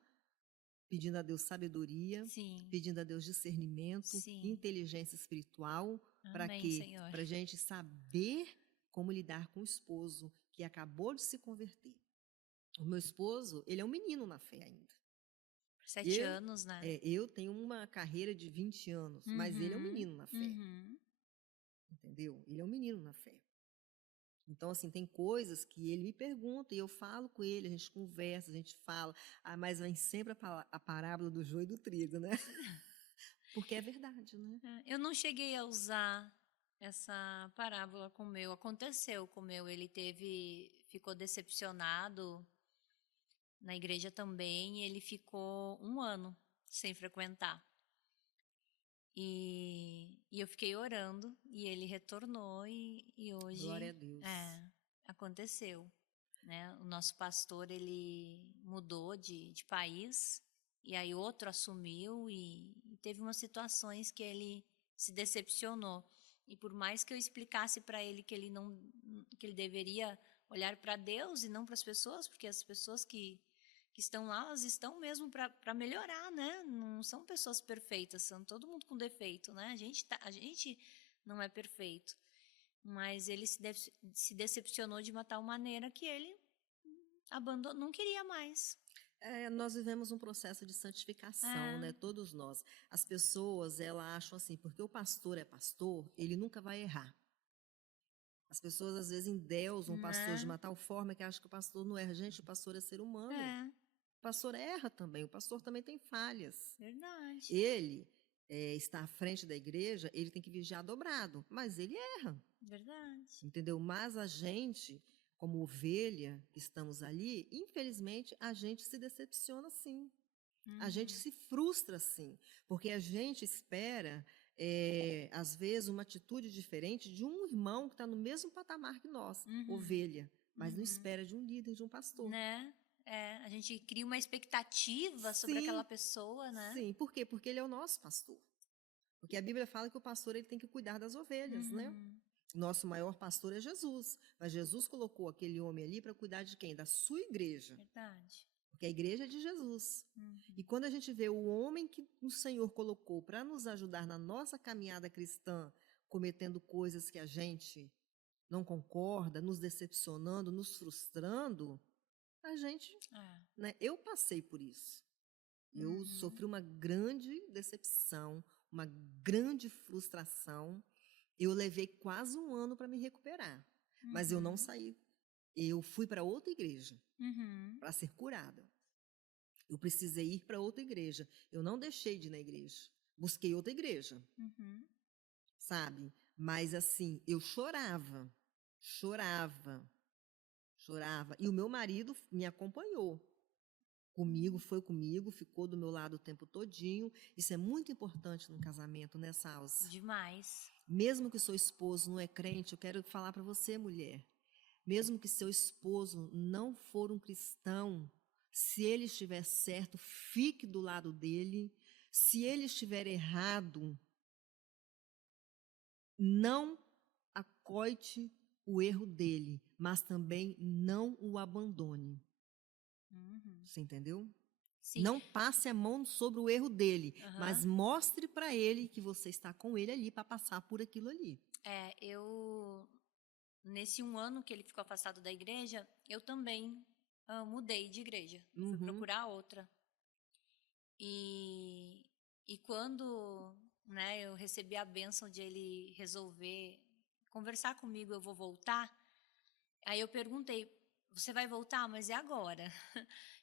pedindo a Deus sabedoria, Sim. pedindo a Deus discernimento, Sim. inteligência espiritual, para Amém, quê? Senhor. Para a gente saber como lidar com o esposo que acabou de se converter. O meu esposo, ele é um menino na fé ainda. 7 Eu, anos, né? eu tenho uma carreira de 20 anos, mas ele é um Uhum. menino na fé, Uhum. entendeu? Ele é um menino na fé. Então, assim, tem coisas que ele me pergunta e eu falo com ele, a gente conversa, a gente fala, mas vem sempre a parábola do joio e do trigo, né? Porque é verdade, né? Eu não cheguei a usar essa parábola com o meu. Aconteceu com o meu. Ficou decepcionado na igreja também. E ele ficou 1 ano sem frequentar. E eu fiquei orando e ele retornou e Glória a hoje Deus. aconteceu, né? O nosso pastor, ele mudou de país e aí outro assumiu e teve umas situações que ele se decepcionou. E por mais que eu explicasse para ele que ele não que ele deveria olhar para Deus e não para as pessoas, porque as pessoas que estão lá, elas estão mesmo para melhorar, né? Não são pessoas perfeitas, são todo mundo com defeito, né? A gente não é perfeito, mas ele se decepcionou de uma tal maneira que ele abandonou, não queria mais. Nós vivemos um processo de santificação, né? É, Todos nós. As pessoas, elas acham assim, porque o pastor é pastor, ele nunca vai errar. As pessoas, às vezes, endeusam o pastor de né? uma tal forma que acham que o pastor não erra. Gente, o pastor é ser humano. É, O pastor erra também, o pastor também tem falhas. verdade, Ele está à frente da igreja, ele tem que vigiar dobrado, mas ele erra, verdade. entendeu? Mas a gente, como ovelha que estamos ali, infelizmente, a gente se decepciona sim. A gente se frustra assim, porque a gente espera, às vezes, uma atitude diferente de um irmão que está no mesmo patamar que nós, ovelha, mas não espera de um líder, de um pastor. Né? A gente cria uma expectativa sobre Sim, aquela pessoa, né? sim, por quê? Porque ele é o nosso pastor. Porque a Bíblia fala que o pastor ele tem que cuidar das ovelhas, né? Nosso maior pastor é Jesus, mas Jesus colocou aquele homem ali para cuidar de quem? Da sua igreja, Verdade. porque a igreja é de Jesus. E quando a gente vê o homem que o Senhor colocou para nos ajudar na nossa caminhada cristã, cometendo coisas que a gente não concorda, nos decepcionando, nos frustrando, a gente, né? Eu passei por isso. Eu sofri uma grande decepção, uma grande frustração. Eu levei quase 1 ano para me recuperar, mas eu não saí. Eu fui para outra igreja para ser curada. Eu precisei ir para outra igreja. Eu não deixei de ir na igreja. Busquei outra igreja, sabe? Mas assim, eu chorava, chorava, chorava. E o meu marido me acompanhou. Foi comigo, ficou do meu lado o tempo todinho. Isso é muito importante no casamento, né, Salsa? Demais. Mesmo que seu esposo não é crente, eu quero falar para você, mulher. Mesmo que seu esposo não for um cristão, se ele estiver certo, fique do lado dele. Se ele estiver errado, não acoite o erro dele, mas também não o abandone. Você entendeu? Sim. Não passe a mão sobre o erro dele, Aham. mas mostre para ele que você está com ele ali para passar por aquilo ali. Nesse 1 ano que ele ficou afastado da igreja, eu também mudei de igreja. Fui procurar outra. E quando, né, eu recebi a bênção de ele resolver conversar comigo, eu vou voltar. Aí eu perguntei, você vai voltar? Mas é agora.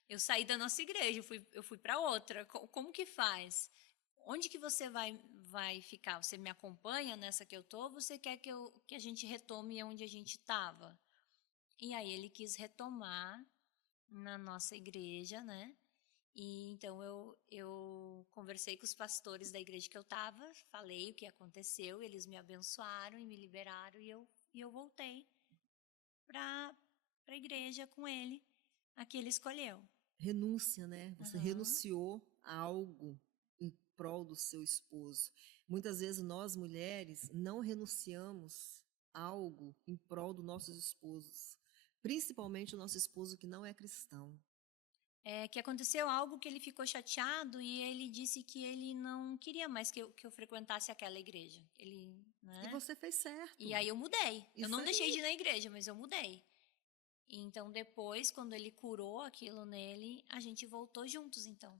Eu saí da nossa igreja, eu fui para outra. Como que faz? Onde que você vai ficar? Você me acompanha nessa que eu tô? Ou você quer que a gente retome onde a gente estava? E aí ele quis retomar na nossa igreja, né? E então eu conversei com os pastores da igreja que eu estava, falei o que aconteceu, eles me abençoaram e me liberaram e eu voltei para a igreja com ele, a que ele escolheu. Renúncia, né? Você renunciou a algo em prol do seu esposo. Muitas vezes nós mulheres não renunciamos algo em prol dos nossos esposos, principalmente o nosso esposo que não é cristão. Que aconteceu algo que ele ficou chateado e ele disse que ele não queria mais que eu frequentasse aquela igreja. Né? E você fez certo. E aí eu mudei. Eu Isso não aí. deixei de ir na igreja, mas eu mudei. Então depois, quando ele curou aquilo nele, a gente voltou juntos, então.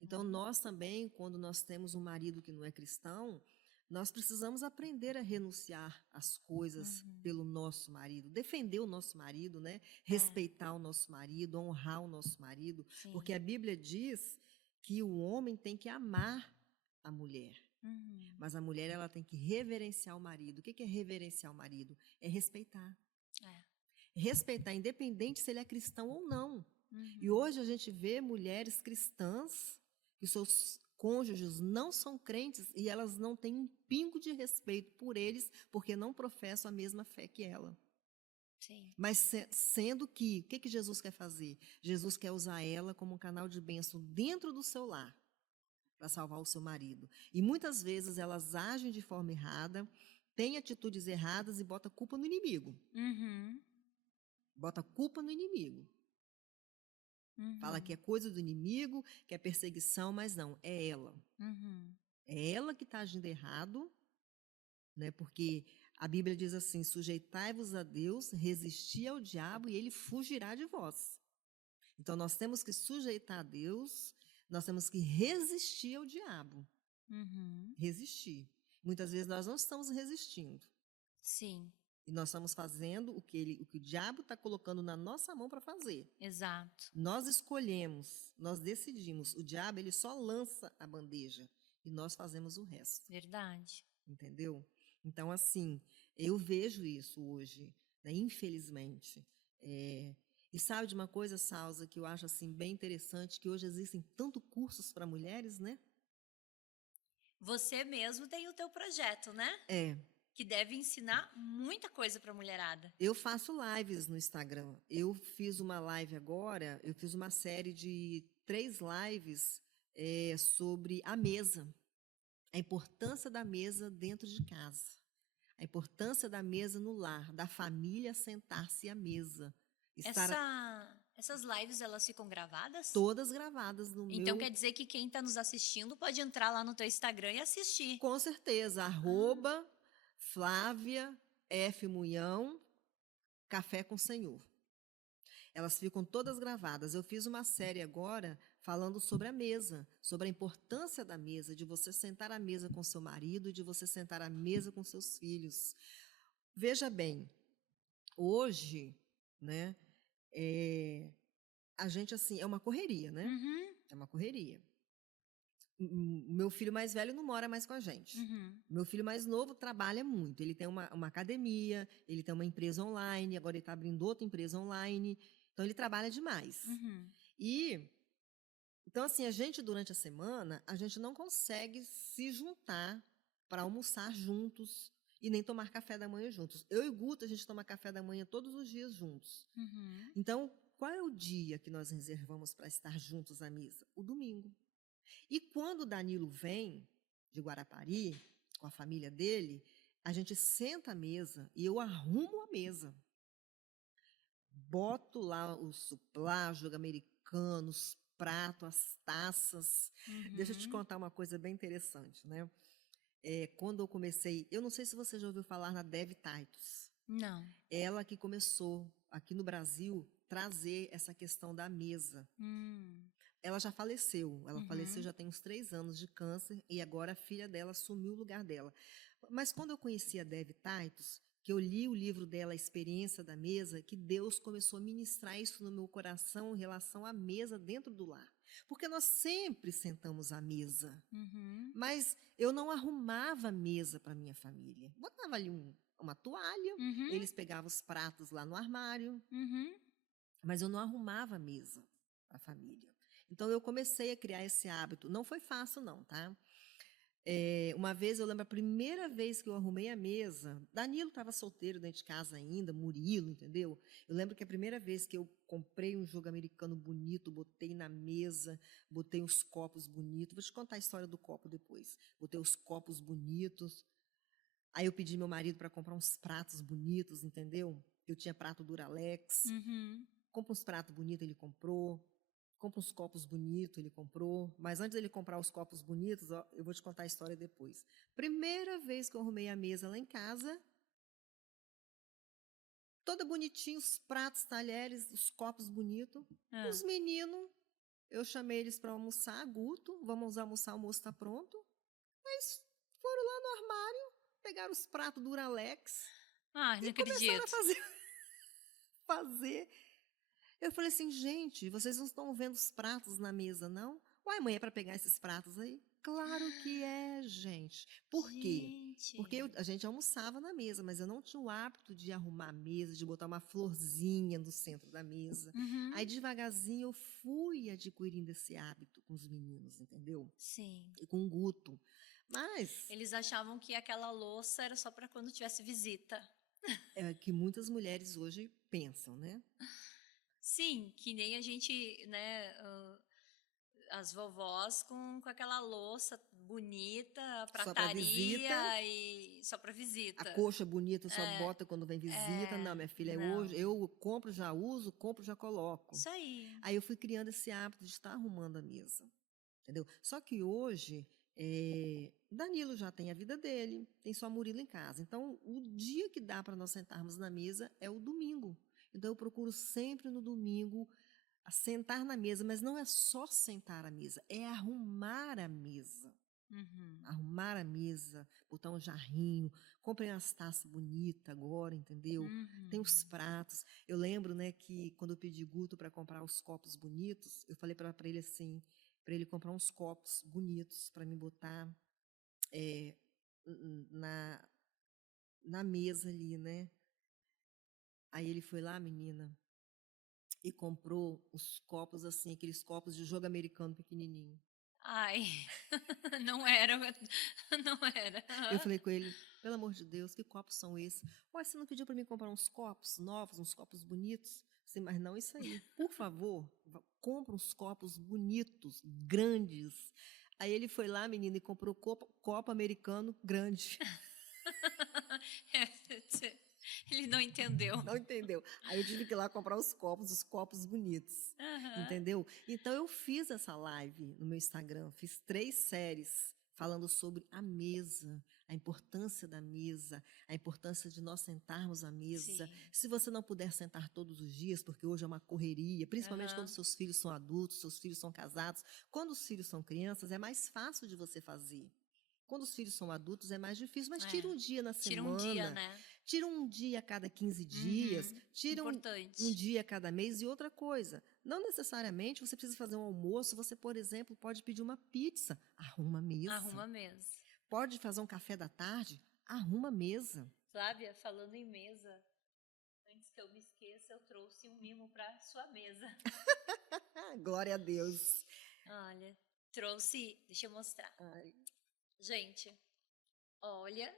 Então nós também, quando nós temos um marido que não é cristão, nós precisamos aprender a renunciar às coisas pelo nosso marido, defender o nosso marido, né? Respeitar o nosso marido, honrar o nosso marido, Sim. porque a Bíblia diz que o homem tem que amar a mulher, mas a mulher ela tem que reverenciar o marido. O que é reverenciar o marido? É respeitar. Respeitar, independente se ele é cristão ou não. E hoje a gente vê mulheres cristãs que seus cônjuges não são crentes e elas não têm um pingo de respeito por eles porque não professam a mesma fé que ela. Sim. Mas sendo que, o que Jesus quer fazer? Jesus quer usar ela como um canal de bênção dentro do seu lar para salvar o seu marido. E muitas vezes elas agem de forma errada, têm atitudes erradas e botam culpa no inimigo. Bota culpa no inimigo. Fala que é coisa do inimigo, que é perseguição, mas não, é ela. É ela que está agindo errado, né? Porque a Bíblia diz assim, sujeitai-vos a Deus, resisti ao diabo e ele fugirá de vós. Então nós temos que sujeitar a Deus, nós temos que resistir ao diabo. Resistir. Muitas vezes nós não estamos resistindo. Sim. E nós estamos fazendo o que o diabo está colocando na nossa mão para fazer. Exato. Nós escolhemos, nós decidimos. O diabo ele só lança a bandeja e nós fazemos o resto. Verdade. Entendeu? Então, assim, eu vejo isso hoje, né, infelizmente. E sabe de uma coisa, Salsa, que eu acho assim bem interessante, que hoje existem tanto cursos para mulheres, né? Você mesmo tem o teu projeto, né? É, Que deve ensinar muita coisa para a mulherada. eu faço lives no Instagram. Eu fiz uma live agora, eu fiz uma série de 3 lives sobre a mesa, a importância da mesa dentro de casa, a importância da mesa no lar, da família sentar-se à mesa, estar Essas lives, elas ficam gravadas? todas gravadas no Então meu, quer dizer que quem está nos assistindo pode entrar lá no teu Instagram e assistir. com certeza, @ Flávia F. Munhão, Café com Senhor. Elas ficam todas gravadas. Eu fiz uma série agora falando sobre a mesa, sobre a importância da mesa, de você sentar à mesa com seu marido, de você sentar à mesa com seus filhos. Veja bem, hoje, né, a gente assim, é uma correria, né? Uhum, É uma correria. O meu filho mais velho não mora mais com a gente. uhum, Meu filho mais novo trabalha muito. Ele tem uma academia, ele tem uma empresa online, agora ele está abrindo outra empresa online. Então, ele trabalha demais. uhum. E, então, assim, a gente, durante a semana, a gente não consegue se juntar para almoçar juntos e nem tomar café da manhã juntos. Eu e o Guto, a gente toma café da manhã todos os dias juntos. Uhum. Então, qual é o dia que nós reservamos para estar juntos à mesa? O domingo. E quando o Danilo vem de Guarapari, com a família dele, a gente senta à mesa e eu arrumo a mesa. Boto lá o suplágio americano, os pratos, as taças. Deixa eu te Uhum. contar uma coisa bem interessante, né? Quando eu comecei, eu não sei se você já ouviu falar na Dev Titus. Não. Ela que começou aqui no Brasil trazer essa questão da mesa. Hum. Ela já faleceu. Ela faleceu Uhum. já tem uns 3 anos de câncer e agora a filha dela assumiu o lugar dela. Mas quando eu conheci a Dev Titus, que eu li o livro dela, A Experiência da Mesa, que Deus começou a ministrar isso no meu coração em relação à mesa dentro do lar. Porque nós sempre sentamos à mesa, Uhum. mas eu não arrumava a mesa para minha família. Botava ali uma toalha, Uhum. eles pegavam os pratos lá no armário, Uhum. mas eu não arrumava a mesa para a família. Então eu comecei a criar esse hábito. Não foi fácil, não, tá? Uma vez eu lembro a primeira vez que eu arrumei a mesa, Danilo estava solteiro dentro de casa ainda, Murilo, entendeu? Eu lembro que a primeira vez que eu comprei um jogo americano bonito, botei na mesa, botei os copos bonitos. Vou te contar a história do copo depois. Botei os copos bonitos. Aí eu pedi meu marido para comprar uns pratos bonitos, entendeu? Eu tinha prato Duralex. Uhum. Compra uns pratos bonitos, ele comprou. Compra uns copos bonitos, ele comprou. Mas antes dele comprar os copos bonitos, ó, eu vou te contar a história depois. Primeira vez que eu arrumei a mesa lá em casa, toda bonitinha, os pratos, talheres, os copos bonitos. Ah. Os meninos, eu chamei eles para almoçar, Guto, vamos almoçar, o almoço está pronto. Eles foram lá no armário, pegaram os pratos Duralex Ai, não e começaram a acredito. fazer. Eu falei assim, gente, vocês não estão vendo os pratos na mesa, não? Uai, mãe, é para pegar esses pratos aí? Claro que é, gente. Por quê? Porque Gente. a gente almoçava na mesa, mas eu não tinha o hábito de arrumar a mesa, de botar uma florzinha no centro da mesa. Aí, Uhum. devagarzinho, eu fui adquirindo esse hábito com os meninos, entendeu? Sim. E com o Guto. Mas Eles achavam que aquela louça era só para quando tivesse visita. é que muitas mulheres hoje pensam, né? Sim, que nem a gente, né, as vovós com aquela louça bonita, a Só para visita. prataria e só para A visita. coxa bonita só É, bota quando vem visita. Não, é, minha filha, hoje não. eu compro, já uso, compro, já coloco. Isso aí. Aí eu fui criando esse hábito de estar arrumando a mesa, entendeu? Só que hoje, Danilo já tem a vida dele, tem só Murilo em casa. Então, o dia que dá para nós sentarmos na mesa é o domingo. Então, eu procuro sempre no domingo sentar na mesa, mas não é só sentar à mesa, é arrumar a mesa. Uhum. Arrumar a mesa, botar um jarrinho, comprei umas taças bonitas agora, entendeu? Tem os Uhum. pratos. Eu lembro, né, que quando eu pedi Guto para comprar os copos bonitos, eu falei para ele assim, para ele comprar uns copos bonitos para me botar é, na, na mesa ali, né? Aí ele foi lá, menina, e comprou os copos assim, aqueles copos de jogo americano pequenininho. Ai, não era, não era. Eu falei com ele, pelo amor de Deus, que copos são esses? Ué, você não pediu para mim comprar uns copos novos, uns copos bonitos? Sim, mas não isso aí. Por favor, compra uns copos bonitos, grandes. Aí ele foi lá, menina, e comprou copo americano grande. Ele não entendeu. Não entendeu? Aí eu tive que ir lá comprar os copos bonitos. Aham. Entendeu? Então eu fiz essa live no meu Instagram, fiz 3 séries falando sobre a mesa, a importância da mesa, a importância de nós sentarmos à mesa. Sim. Se você não puder sentar todos os dias, porque hoje é uma correria, principalmente Aham. quando seus filhos são adultos, seus filhos são casados, quando os filhos são crianças, é mais fácil de você fazer. Quando os filhos são adultos é mais difícil, mas tira É. um dia na Tira um dia, semana, né? tira um dia a cada 15 dias, Uhum. tira um Importante. dia a cada mês. E outra coisa, não necessariamente você precisa fazer um almoço, você, por exemplo, pode pedir uma pizza, arruma a mesa. Arruma mesmo. Pode fazer um café da tarde, arruma a mesa. Flávia, falando em mesa, antes que eu me esqueça, eu trouxe um mimo para sua mesa. Ah, glória a Deus. Olha, trouxe, deixa eu mostrar. Ai, Gente, olha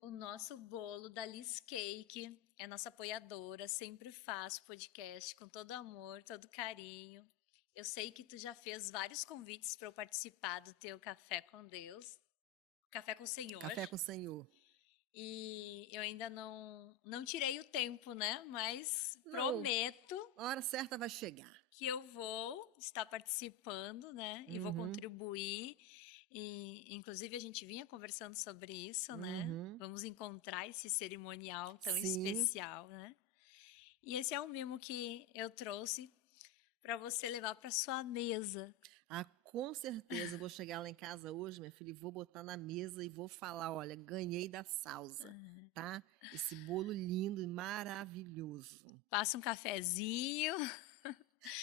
o nosso bolo da Liz Cake, é nossa apoiadora, sempre faço podcast com todo amor, todo carinho. Eu sei que tu já fez vários convites para eu participar do teu Café com Deus, Café com o Senhor. café com o Senhor. E eu ainda não tirei o tempo, né? Mas Não. prometo A hora certa vai chegar. que eu vou estar participando, né? E vou Uhum. contribuir. E, inclusive, a gente vinha conversando sobre isso, né? Uhum. Vamos encontrar esse cerimonial tão Sim. especial, né? E esse é um mimo que eu trouxe para você levar para sua mesa. Ah, com certeza eu vou chegar lá em casa hoje, minha filha, e vou botar na mesa e vou falar, olha, ganhei da Salsa, tá? Esse bolo lindo e maravilhoso. Passa um cafezinho,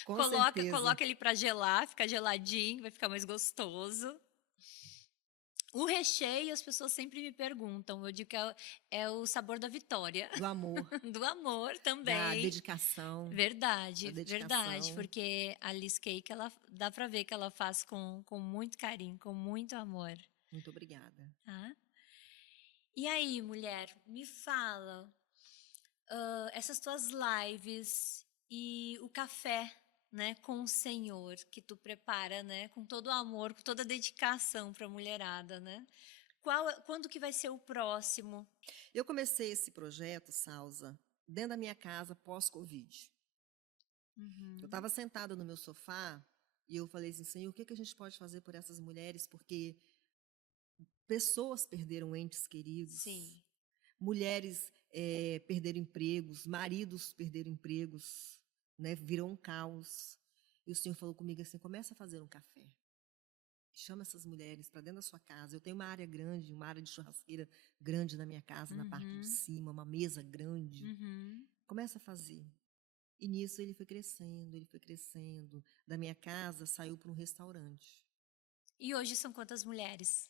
Com certeza. coloca ele para gelar, fica geladinho, vai ficar mais gostoso. O recheio, as pessoas sempre me perguntam, eu digo que é o sabor da vitória, Do amor, do amor da também. dedicação. Verdade, Da dedicação. verdade, porque a Liz Cake, ela dá pra ver que ela faz com muito carinho, com muito amor, Muito obrigada. tá? E aí, mulher, me fala, essas tuas lives e o café, né, com o Senhor que tu prepara, né, com todo o amor, com toda a dedicação pra mulherada, né? Quando que vai ser o próximo? Eu comecei esse projeto, Salsa, dentro da minha casa pós-Covid. Eu estava sentada no meu sofá e eu falei assim, Senhor, o que a gente pode fazer por essas mulheres? Porque pessoas perderam entes queridos. Sim. Mulheres perderam empregos, maridos perderam empregos, né? Virou um caos. E o Senhor falou comigo assim, começa a fazer um café. Chama essas mulheres para dentro da sua casa. Eu tenho uma área grande, uma área de churrasqueira grande na minha casa, na parte de cima, uma mesa grande. Começa a fazer. E nisso ele foi crescendo, ele foi crescendo. Da minha casa saiu para um restaurante. E hoje são quantas mulheres?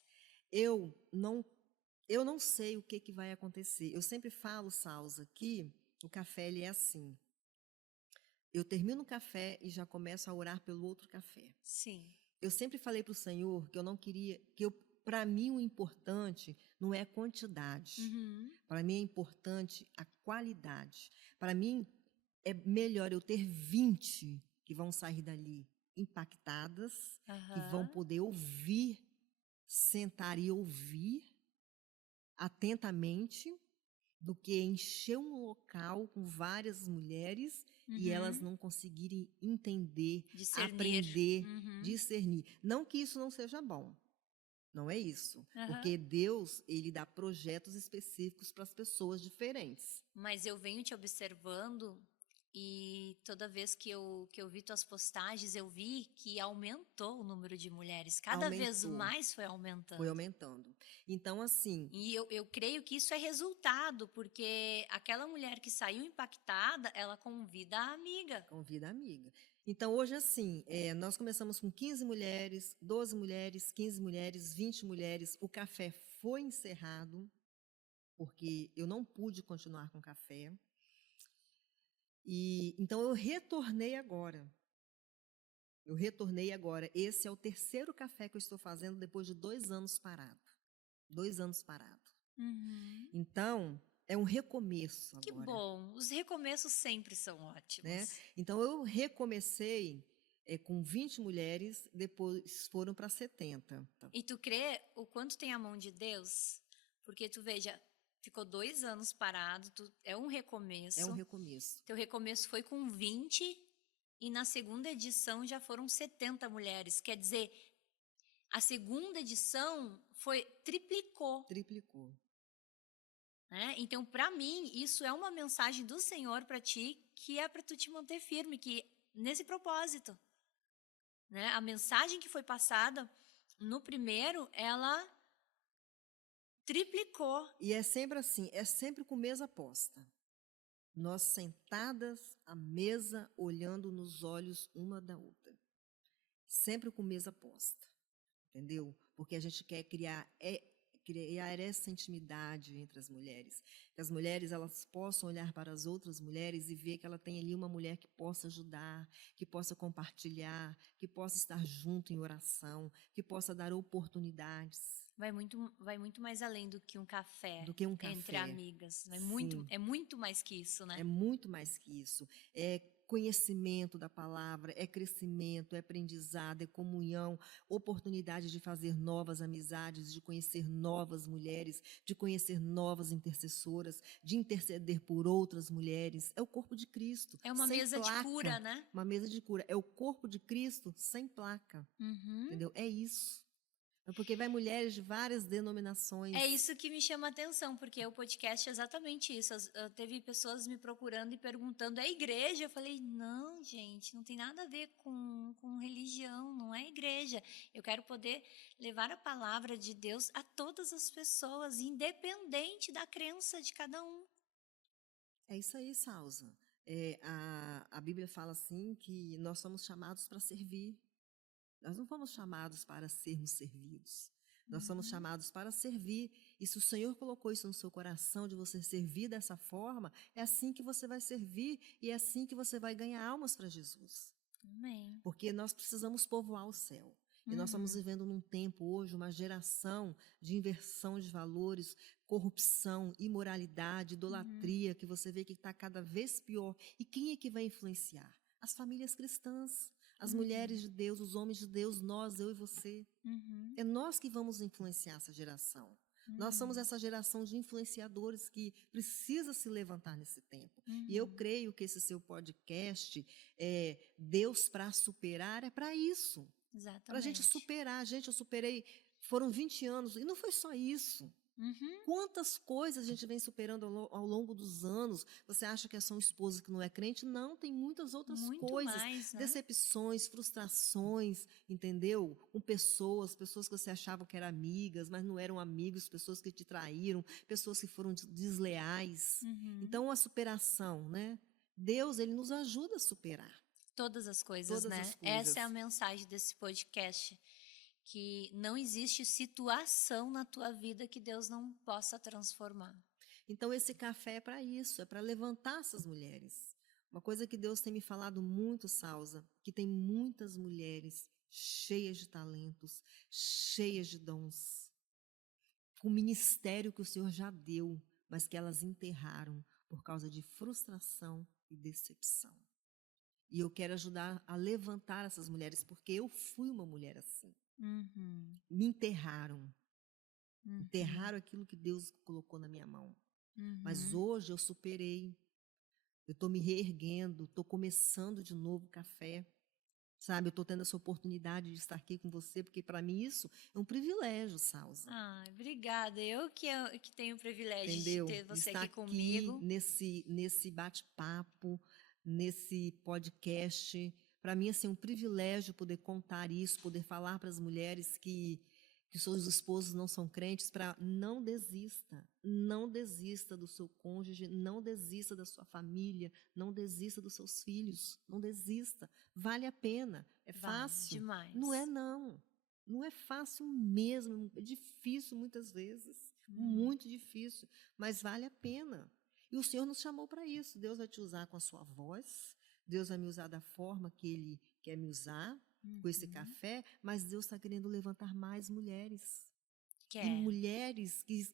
Eu não sei o que vai acontecer. Eu sempre falo, Salsa, que o café ele é assim. Eu termino o café e já começo a orar pelo outro café. Sim. Eu sempre falei para o Senhor que eu não queria, para mim o importante não é a quantidade. Para mim é importante a qualidade. Para mim é melhor eu ter 20 que vão sair dali impactadas, que vão poder ouvir, sentar e ouvir atentamente, do que encher um local com várias mulheres e elas não conseguirem entender, Discernir. aprender, discernir. Não que isso não seja bom. Não é isso. Porque Deus, ele dá projetos específicos para as pessoas diferentes. Mas eu venho te observando e toda vez que eu vi tuas postagens, eu vi que aumentou o número de mulheres. Cada vez Aumentou. mais foi aumentando. Foi aumentando. Então, assim, E eu creio que isso é resultado, porque aquela mulher que saiu impactada, ela convida a amiga. convida a amiga. Então, hoje, assim, nós começamos com 15 mulheres, 12 mulheres, 15 mulheres, 20 mulheres. O café foi encerrado, porque eu não pude continuar com o café. E então eu retornei agora. Eu retornei agora. Esse é o terceiro café que eu estou fazendo depois de 2 anos parado. 2 anos parado. Uhum. Então, é um recomeço Que agora, bom. Os recomeços sempre são né? ótimos. Então, eu recomecei com 20 mulheres, depois foram para 70. E tu crê o quanto tem a mão de Deus? Porque tu veja, ficou 2 anos parado, é um É um recomeço. recomeço. Teu recomeço foi com 20 e na segunda edição já foram 70 mulheres. Quer dizer, a segunda edição triplicou, Triplicou. né? Então, para mim, isso é uma mensagem do Senhor para ti, que é para tu te manter firme, que nesse propósito, né? A mensagem que foi passada no primeiro, ela triplicou. E é sempre assim, é sempre com mesa posta. Nós sentadas à mesa, olhando nos olhos uma da outra. Sempre com mesa posta. Entendeu? Porque a gente quer criar essa intimidade entre as mulheres. Que as mulheres elas possam olhar para as outras mulheres e ver que ela tem ali uma mulher que possa ajudar, que possa compartilhar, que possa estar junto em oração, que possa dar oportunidades Vai muito mais além do que um café do que um entre café. amigas. Sim. É muito mais que isso, né? É muito mais que isso. É conhecimento da palavra, é crescimento, é aprendizado, é comunhão, oportunidade de fazer novas amizades, de conhecer novas mulheres, de conhecer novas intercessoras, de interceder por outras mulheres. É o corpo de Cristo, É uma sem mesa de placa. cura, né? Uma mesa de cura. É o corpo de Cristo sem placa. Uhum. Entendeu? É isso. É porque vai mulheres de várias denominações. É isso que me chama a atenção, porque o podcast é exatamente isso. Teve pessoas me procurando e perguntando, é igreja? Eu falei, não, gente, não tem nada a ver com religião, não é igreja. Eu quero poder levar a palavra de Deus a todas as pessoas, independente da crença de cada um. É isso aí, Salza. A Bíblia fala assim que nós somos chamados para servir. Nós não fomos chamados para sermos servidos. Nós somos chamados para servir. E se o Senhor colocou isso no seu coração, de você servir dessa forma, é assim que você vai servir e é assim que você vai ganhar almas para Jesus. Amém. Porque nós precisamos povoar o céu. E nós estamos vivendo num tempo hoje, uma geração de inversão de valores, corrupção, imoralidade, idolatria, que você vê que está cada vez pior. E quem é que vai influenciar? As famílias cristãs, as mulheres de Deus, os homens de Deus, nós, eu e você. É nós que vamos influenciar essa geração. Nós somos essa geração de influenciadores que precisa se levantar nesse tempo. E eu creio que esse seu podcast, Deus para superar, é para isso. Exatamente. Para a gente superar. Gente, eu superei, foram 20 anos, e não foi só isso. Quantas coisas a gente vem superando ao longo dos anos? Você acha que é só um esposo que não é crente? Não, tem muitas outras Muito coisas. mais, né? Decepções, frustrações, entendeu? Com pessoas que você achava que eram amigas, mas não eram amigos, pessoas que te traíram, pessoas que foram desleais. Então, a superação, né? Deus, ele nos ajuda a superar. Todas as coisas, Todas né? as coisas. Essa é a mensagem desse podcast. Que não existe situação na tua vida que Deus não possa transformar. Então, esse café é para isso, é para levantar essas mulheres. Uma coisa que Deus tem me falado muito, Salza, que tem muitas mulheres cheias de talentos, cheias de dons, com o ministério que o Senhor já deu, mas que elas enterraram por causa de frustração e decepção. E eu quero ajudar a levantar essas mulheres, porque eu fui uma mulher assim. Me enterraram. Enterraram aquilo que Deus colocou na minha mão. Mas hoje eu superei. Eu estou me reerguendo, estou começando de novo o café. Sabe, eu estou tendo essa oportunidade de estar aqui com você, porque para mim isso é um privilégio, Salza. Obrigada. Eu que tenho o privilégio Entendeu? de ter você Estar aqui comigo. nesse bate-papo, nesse podcast. Para mim, assim, é um privilégio poder contar isso, poder falar para as mulheres que seus esposos não são crentes, para não desista do seu cônjuge, não desista da sua família, não desista dos seus filhos, não desista. Vale a pena. É fácil? Demais. Não é, não. Não é fácil mesmo, é difícil muitas vezes, muito difícil, mas vale a pena. E o Senhor nos chamou para isso. Deus vai te usar com a sua voz, Deus vai me usar da forma que Ele quer me usar, com esse Uhum. café, mas Deus está querendo levantar mais mulheres. E Quer. mulheres que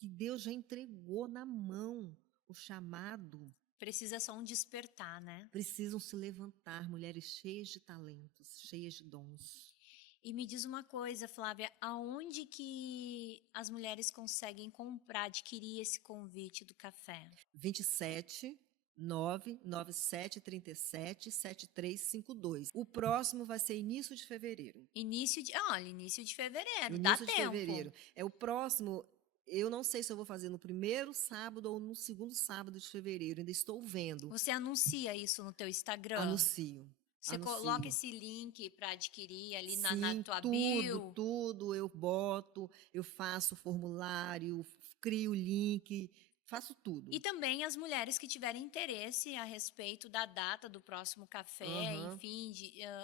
Deus já entregou na mão o chamado, Precisa só um despertar, né? precisam se levantar, mulheres cheias de talentos, cheias de dons. E me diz uma coisa, Flávia, aonde que as mulheres conseguem comprar, adquirir esse convite do café? 27 997 37 7352. O próximo vai ser início de fevereiro. Início de fevereiro, dá Início de tempo. fevereiro. É o próximo. Eu não sei se eu vou fazer no primeiro sábado ou no segundo sábado de fevereiro. Ainda estou vendo. Você anuncia isso no teu Instagram? Anuncio. Você coloca Anuncio. esse link para adquirir ali na Sim, tua tudo, bio? tudo eu boto, eu faço formulário, crio link, faço tudo. E também as mulheres que tiverem interesse a respeito da data do próximo café, Aham. enfim,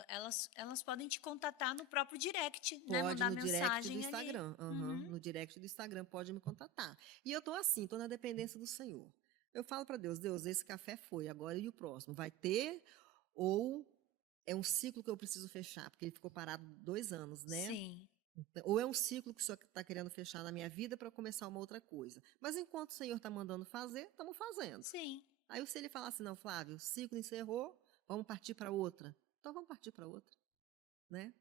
elas podem te contatar no próprio direct, né? Pode Mandar no direct do mensagem ali. Instagram. Aham, Uhum. no direct do Instagram pode me contatar. E eu tô assim, tô na dependência do Senhor. Eu falo para Deus, Deus, esse café foi, agora e o próximo? Vai ter ou é um ciclo que eu preciso fechar? Porque ele ficou parado 2 anos, né? Sim, Ou é um ciclo que o Senhor está querendo fechar na minha vida para começar uma outra coisa. Mas enquanto o Senhor está mandando fazer, estamos fazendo. sim. Aí se ele falar assim, não, Flávio, o ciclo encerrou, vamos partir para outra. Então vamos partir para outra, né?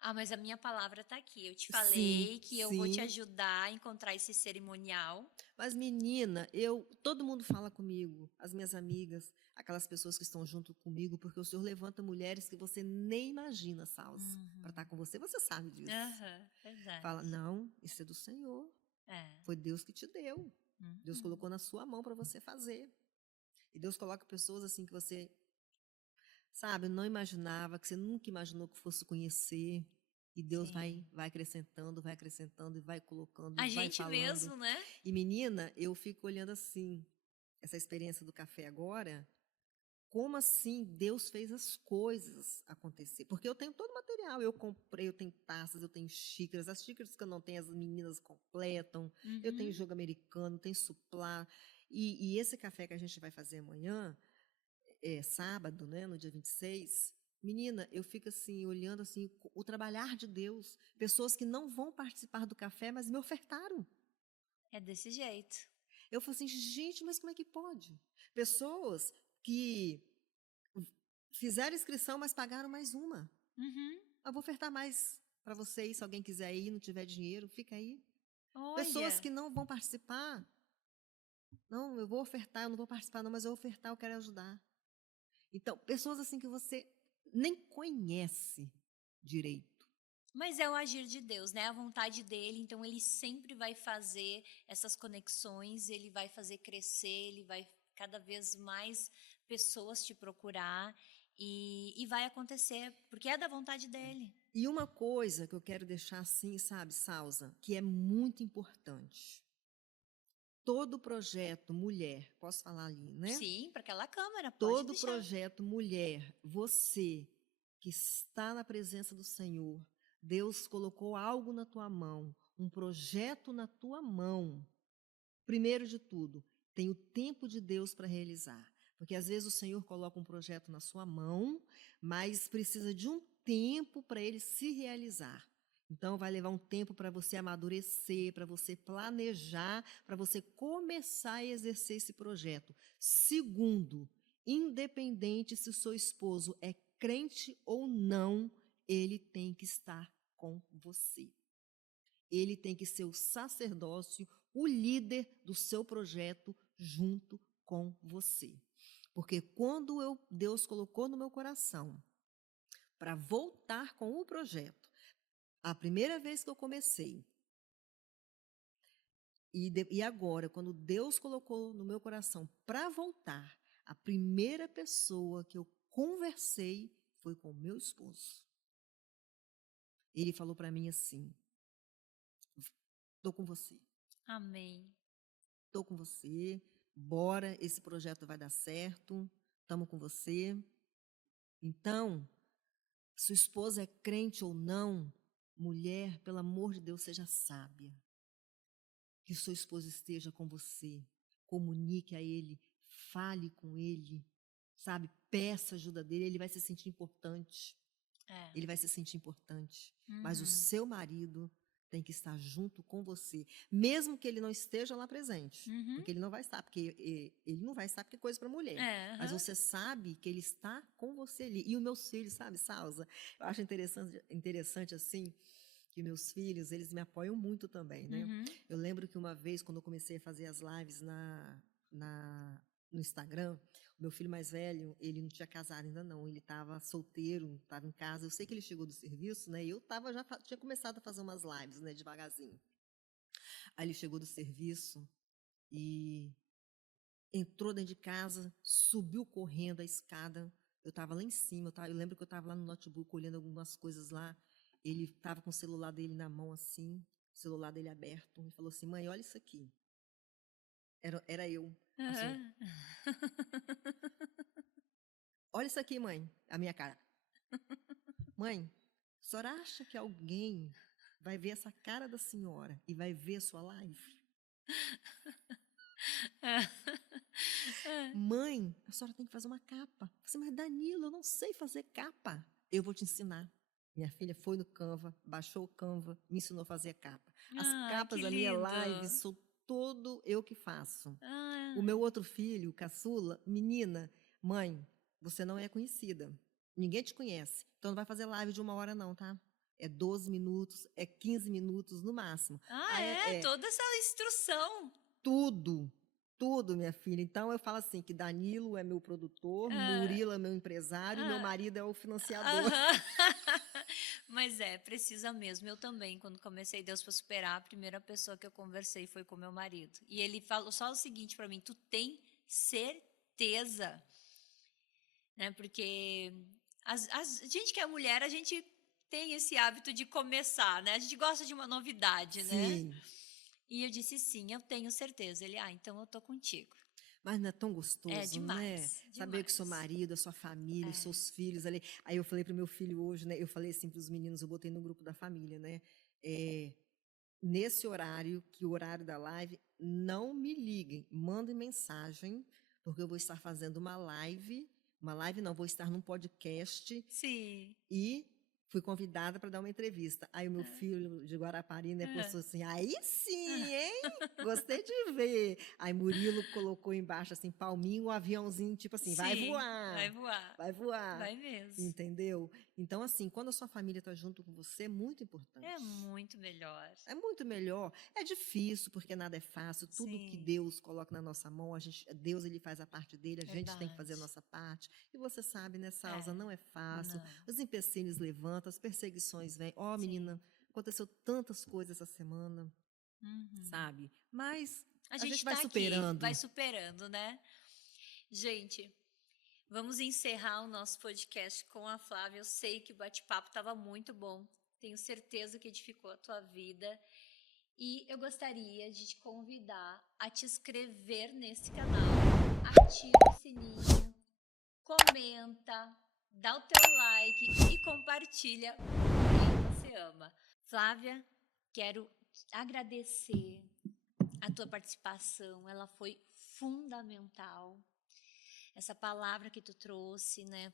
Ah, mas a minha palavra tá aqui. Eu te Sim, falei que eu vou te sim. ajudar a encontrar esse cerimonial. Mas menina, todo mundo fala comigo, as minhas amigas, aquelas pessoas que estão junto comigo, porque o Senhor levanta mulheres que você nem imagina, Salsa, para estar Uhum. com você. Você sabe disso. Aham, verdade. Fala, não, isso é do Senhor. É. Foi Deus que te deu. Deus Uhum. colocou na sua mão para você fazer. E Deus coloca pessoas assim que você, sabe, não imaginava, que você nunca imaginou que fosse conhecer. E Deus Sim. vai acrescentando e vai colocando e A vai gente falando. mesmo, né? E menina, eu fico olhando assim, essa experiência do café agora, como assim Deus fez as coisas acontecer? Porque eu tenho todo o material, eu comprei, eu tenho taças, eu tenho xícaras, as xícaras que eu não tenho, as meninas completam, eu tenho Uhum. jogo americano, tenho suplá, e esse café que a gente vai fazer amanhã, é sábado, né, no dia 26, menina, eu fico assim, olhando assim, o trabalhar de Deus, pessoas que não vão participar do café, mas me ofertaram. É desse jeito. Eu falei assim, gente, mas como é que pode? Pessoas que fizeram inscrição, mas pagaram mais uma. Uhum. Eu vou ofertar mais para vocês, se alguém quiser ir, não tiver dinheiro, fica aí. Pessoas Olha, que não vão participar, não, eu vou ofertar, eu não vou participar não, mas eu vou ofertar, eu quero ajudar. Então, pessoas assim que você nem conhece direito. mas é o agir de Deus, né? A vontade dele, então ele sempre vai fazer essas conexões, ele vai fazer crescer, ele vai cada vez mais pessoas te procurar e vai acontecer, porque é da vontade dele. E uma coisa que eu quero deixar assim, sabe, Salsa, que é muito importante. Todo projeto mulher, posso falar ali, né? Sim, para aquela câmera, pode Todo deixar. projeto mulher, você que está na presença do Senhor, Deus colocou algo na tua mão, um projeto na tua mão. Primeiro de tudo, tem o tempo de Deus para realizar. Porque às vezes o Senhor coloca um projeto na sua mão, mas precisa de um tempo para ele se realizar. Então vai levar um tempo para você amadurecer, para você planejar, para você começar a exercer esse projeto. Segundo, independente se o seu esposo é crente ou não, ele tem que estar com você. Ele tem que ser o sacerdócio, o líder do seu projeto junto com você. Porque quando Deus colocou no meu coração para voltar com o projeto, a primeira vez que eu comecei, e agora, quando Deus colocou no meu coração para voltar, a primeira pessoa que eu conversei foi com o meu esposo. Ele falou para mim assim: estou com você. Amém. Estou com você, bora, esse projeto vai dar certo, estamos com você. Então, sua esposa é crente ou não, mulher, pelo amor de Deus, seja sábia. Que sua esposa esteja com você, comunique a ele, fale com ele, sabe? Peça ajuda dele, ele vai se sentir importante. É. Ele vai se sentir importante. Mas o seu marido tem que estar junto com você, mesmo que ele não esteja lá presente, porque ele não vai estar, porque ele não vai estar porque é coisa para mulher. Mas você sabe que ele está com você ali. E os meus filhos, sabe, Salza? Eu acho interessante assim, que meus filhos, eles me apoiam muito também, né? Eu lembro que uma vez, quando eu comecei a fazer as lives no Instagram, o meu filho mais velho, ele não tinha casado ainda não, ele estava solteiro, estava em casa. Eu sei que ele chegou do serviço, né? E eu tinha começado a fazer umas lives, né, devagarzinho. Aí ele chegou do serviço e entrou dentro de casa, subiu correndo a escada. Eu estava lá em cima, eu lembro que eu estava lá no notebook olhando algumas coisas lá. Ele estava com o celular dele na mão assim, o celular dele aberto, e falou assim: mãe, olha isso aqui. Era eu. Assim. Olha isso aqui, mãe, a minha cara. Mãe, a senhora acha que alguém vai ver essa cara da senhora e vai ver a sua live? Mãe, a senhora tem que fazer uma capa. Eu falei, mas Danilo, eu não sei fazer capa. Eu vou te ensinar. Minha filha foi no Canva, baixou o Canva, me ensinou a fazer a capa. As capas da minha live sou todo eu que faço. O meu outro filho, caçula, menina, mãe, você não é conhecida. Ninguém te conhece. Então não vai fazer live de 1 hora não, tá? É 12 minutos, é 15 minutos no máximo. Toda essa instrução. Tudo, minha filha. Então, eu falo assim, que Danilo é meu produtor, Murilo é meu empresário, meu marido é o financiador. Mas precisa mesmo. Eu também, quando comecei Deus para Superar, a primeira pessoa que eu conversei foi com meu marido. E ele falou só o seguinte para mim: tu tem certeza? Né? Porque a gente que é mulher, a gente tem esse hábito de começar, né? A gente gosta de uma novidade, Sim. né? E eu disse sim, eu tenho certeza. Ele, então eu tô contigo. Mas não é tão gostoso, demais, né? Saber que seu marido, a sua família, os seus filhos ali. Aí eu falei pro meu filho hoje, né? Eu falei assim pros meninos, eu botei no grupo da família, né? Nesse horário, que o horário da live, não me liguem, mandem mensagem, porque eu vou estar fazendo uma live não, vou estar num podcast. Sim. E fui convidada para dar uma entrevista. Aí o meu filho de Guarapari, né, postou assim, aí sim, hein? Gostei de ver. Aí Murilo colocou embaixo, assim, palminho, um aviãozinho, tipo assim, Sim, vai voar. Vai voar. Vai voar. Vai mesmo. Entendeu? Então, assim, quando a sua família está junto com você, é muito importante. É muito melhor. É muito melhor. É difícil, porque nada é fácil. Tudo que Deus coloca na nossa mão, Deus ele faz a parte dele, a gente tem que fazer a nossa parte. E você sabe, né, Salza, não é fácil. Não. Os empecilhos levantam, as perseguições vêm. Menina, aconteceu tantas coisas essa semana, sabe? Mas a gente vai superando. Aqui, vai superando, né? Gente, vamos encerrar o nosso podcast com a Flávia. Eu sei que o bate-papo estava muito bom. Tenho certeza que edificou a tua vida. E eu gostaria de te convidar a te inscrever nesse canal. Ativa o sininho, comenta, dá o teu like e compartilha com quem você ama. Flávia, quero agradecer a tua participação. Ela foi fundamental. Essa palavra que tu trouxe, né,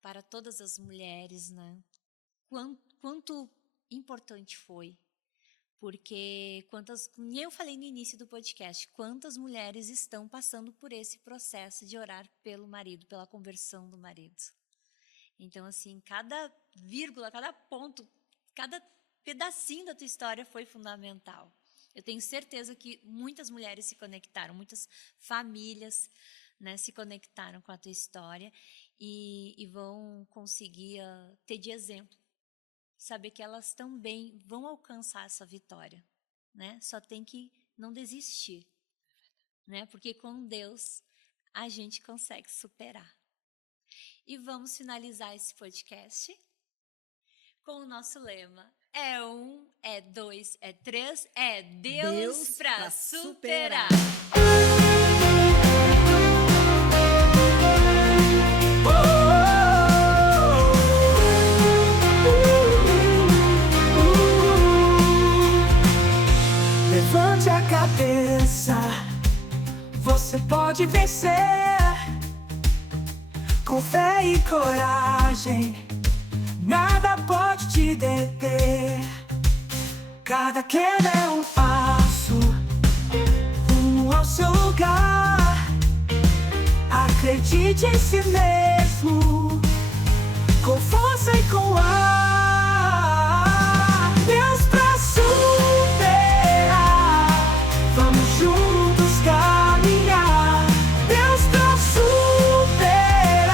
para todas as mulheres, né? Quanto importante foi. Porque nem eu falei no início do podcast, quantas mulheres estão passando por esse processo de orar pelo marido, pela conversão do marido. Então, assim, cada vírgula, cada ponto, cada pedacinho da tua história foi fundamental. Eu tenho certeza que muitas mulheres se conectaram, muitas famílias, né, se conectaram com a tua história e vão conseguir ter de exemplo. Saber que elas também vão alcançar essa vitória, né? Só tem que não desistir, né? Porque com Deus a gente consegue superar. E vamos finalizar esse podcast com o nosso lema. É 1, é 2, é 3, é Deus pra superar. Levante a cabeça, pode vencer. Com fé e coragem, nada pode te deter. Cada queda é um passo rumo ao seu lugar. Acredite em si mesmo, com força e com ar. Deus pra superar, vamos juntos caminhar. Deus pra superar,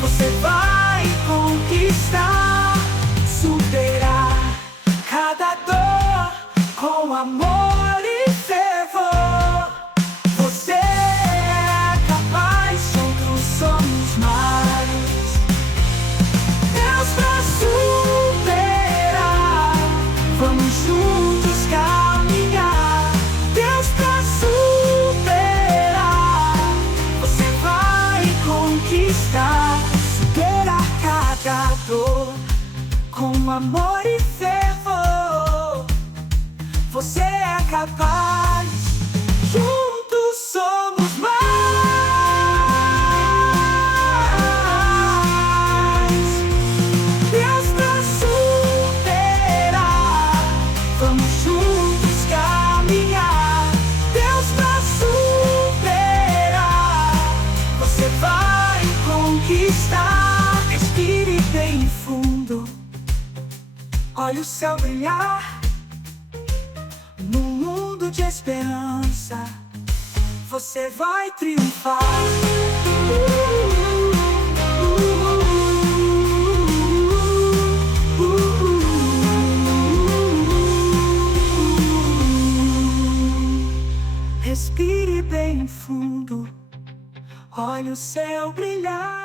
você vai conquistar. Superar cada dor com amor e fervor. Você é capaz, juntos somos mais. Deus pra superar, vamos juntos caminhar. Deus pra superar, você vai conquistar. Superar cada dor com amor e fervor. Você é capaz, juntos somos mais. Deus pra superar, vamos juntos caminhar. Deus pra superar, você vai conquistar. Respire bem fundo, olhe o céu brilhar. No mundo de esperança, você vai triunfar. Respire bem fundo, olhe o céu brilhar.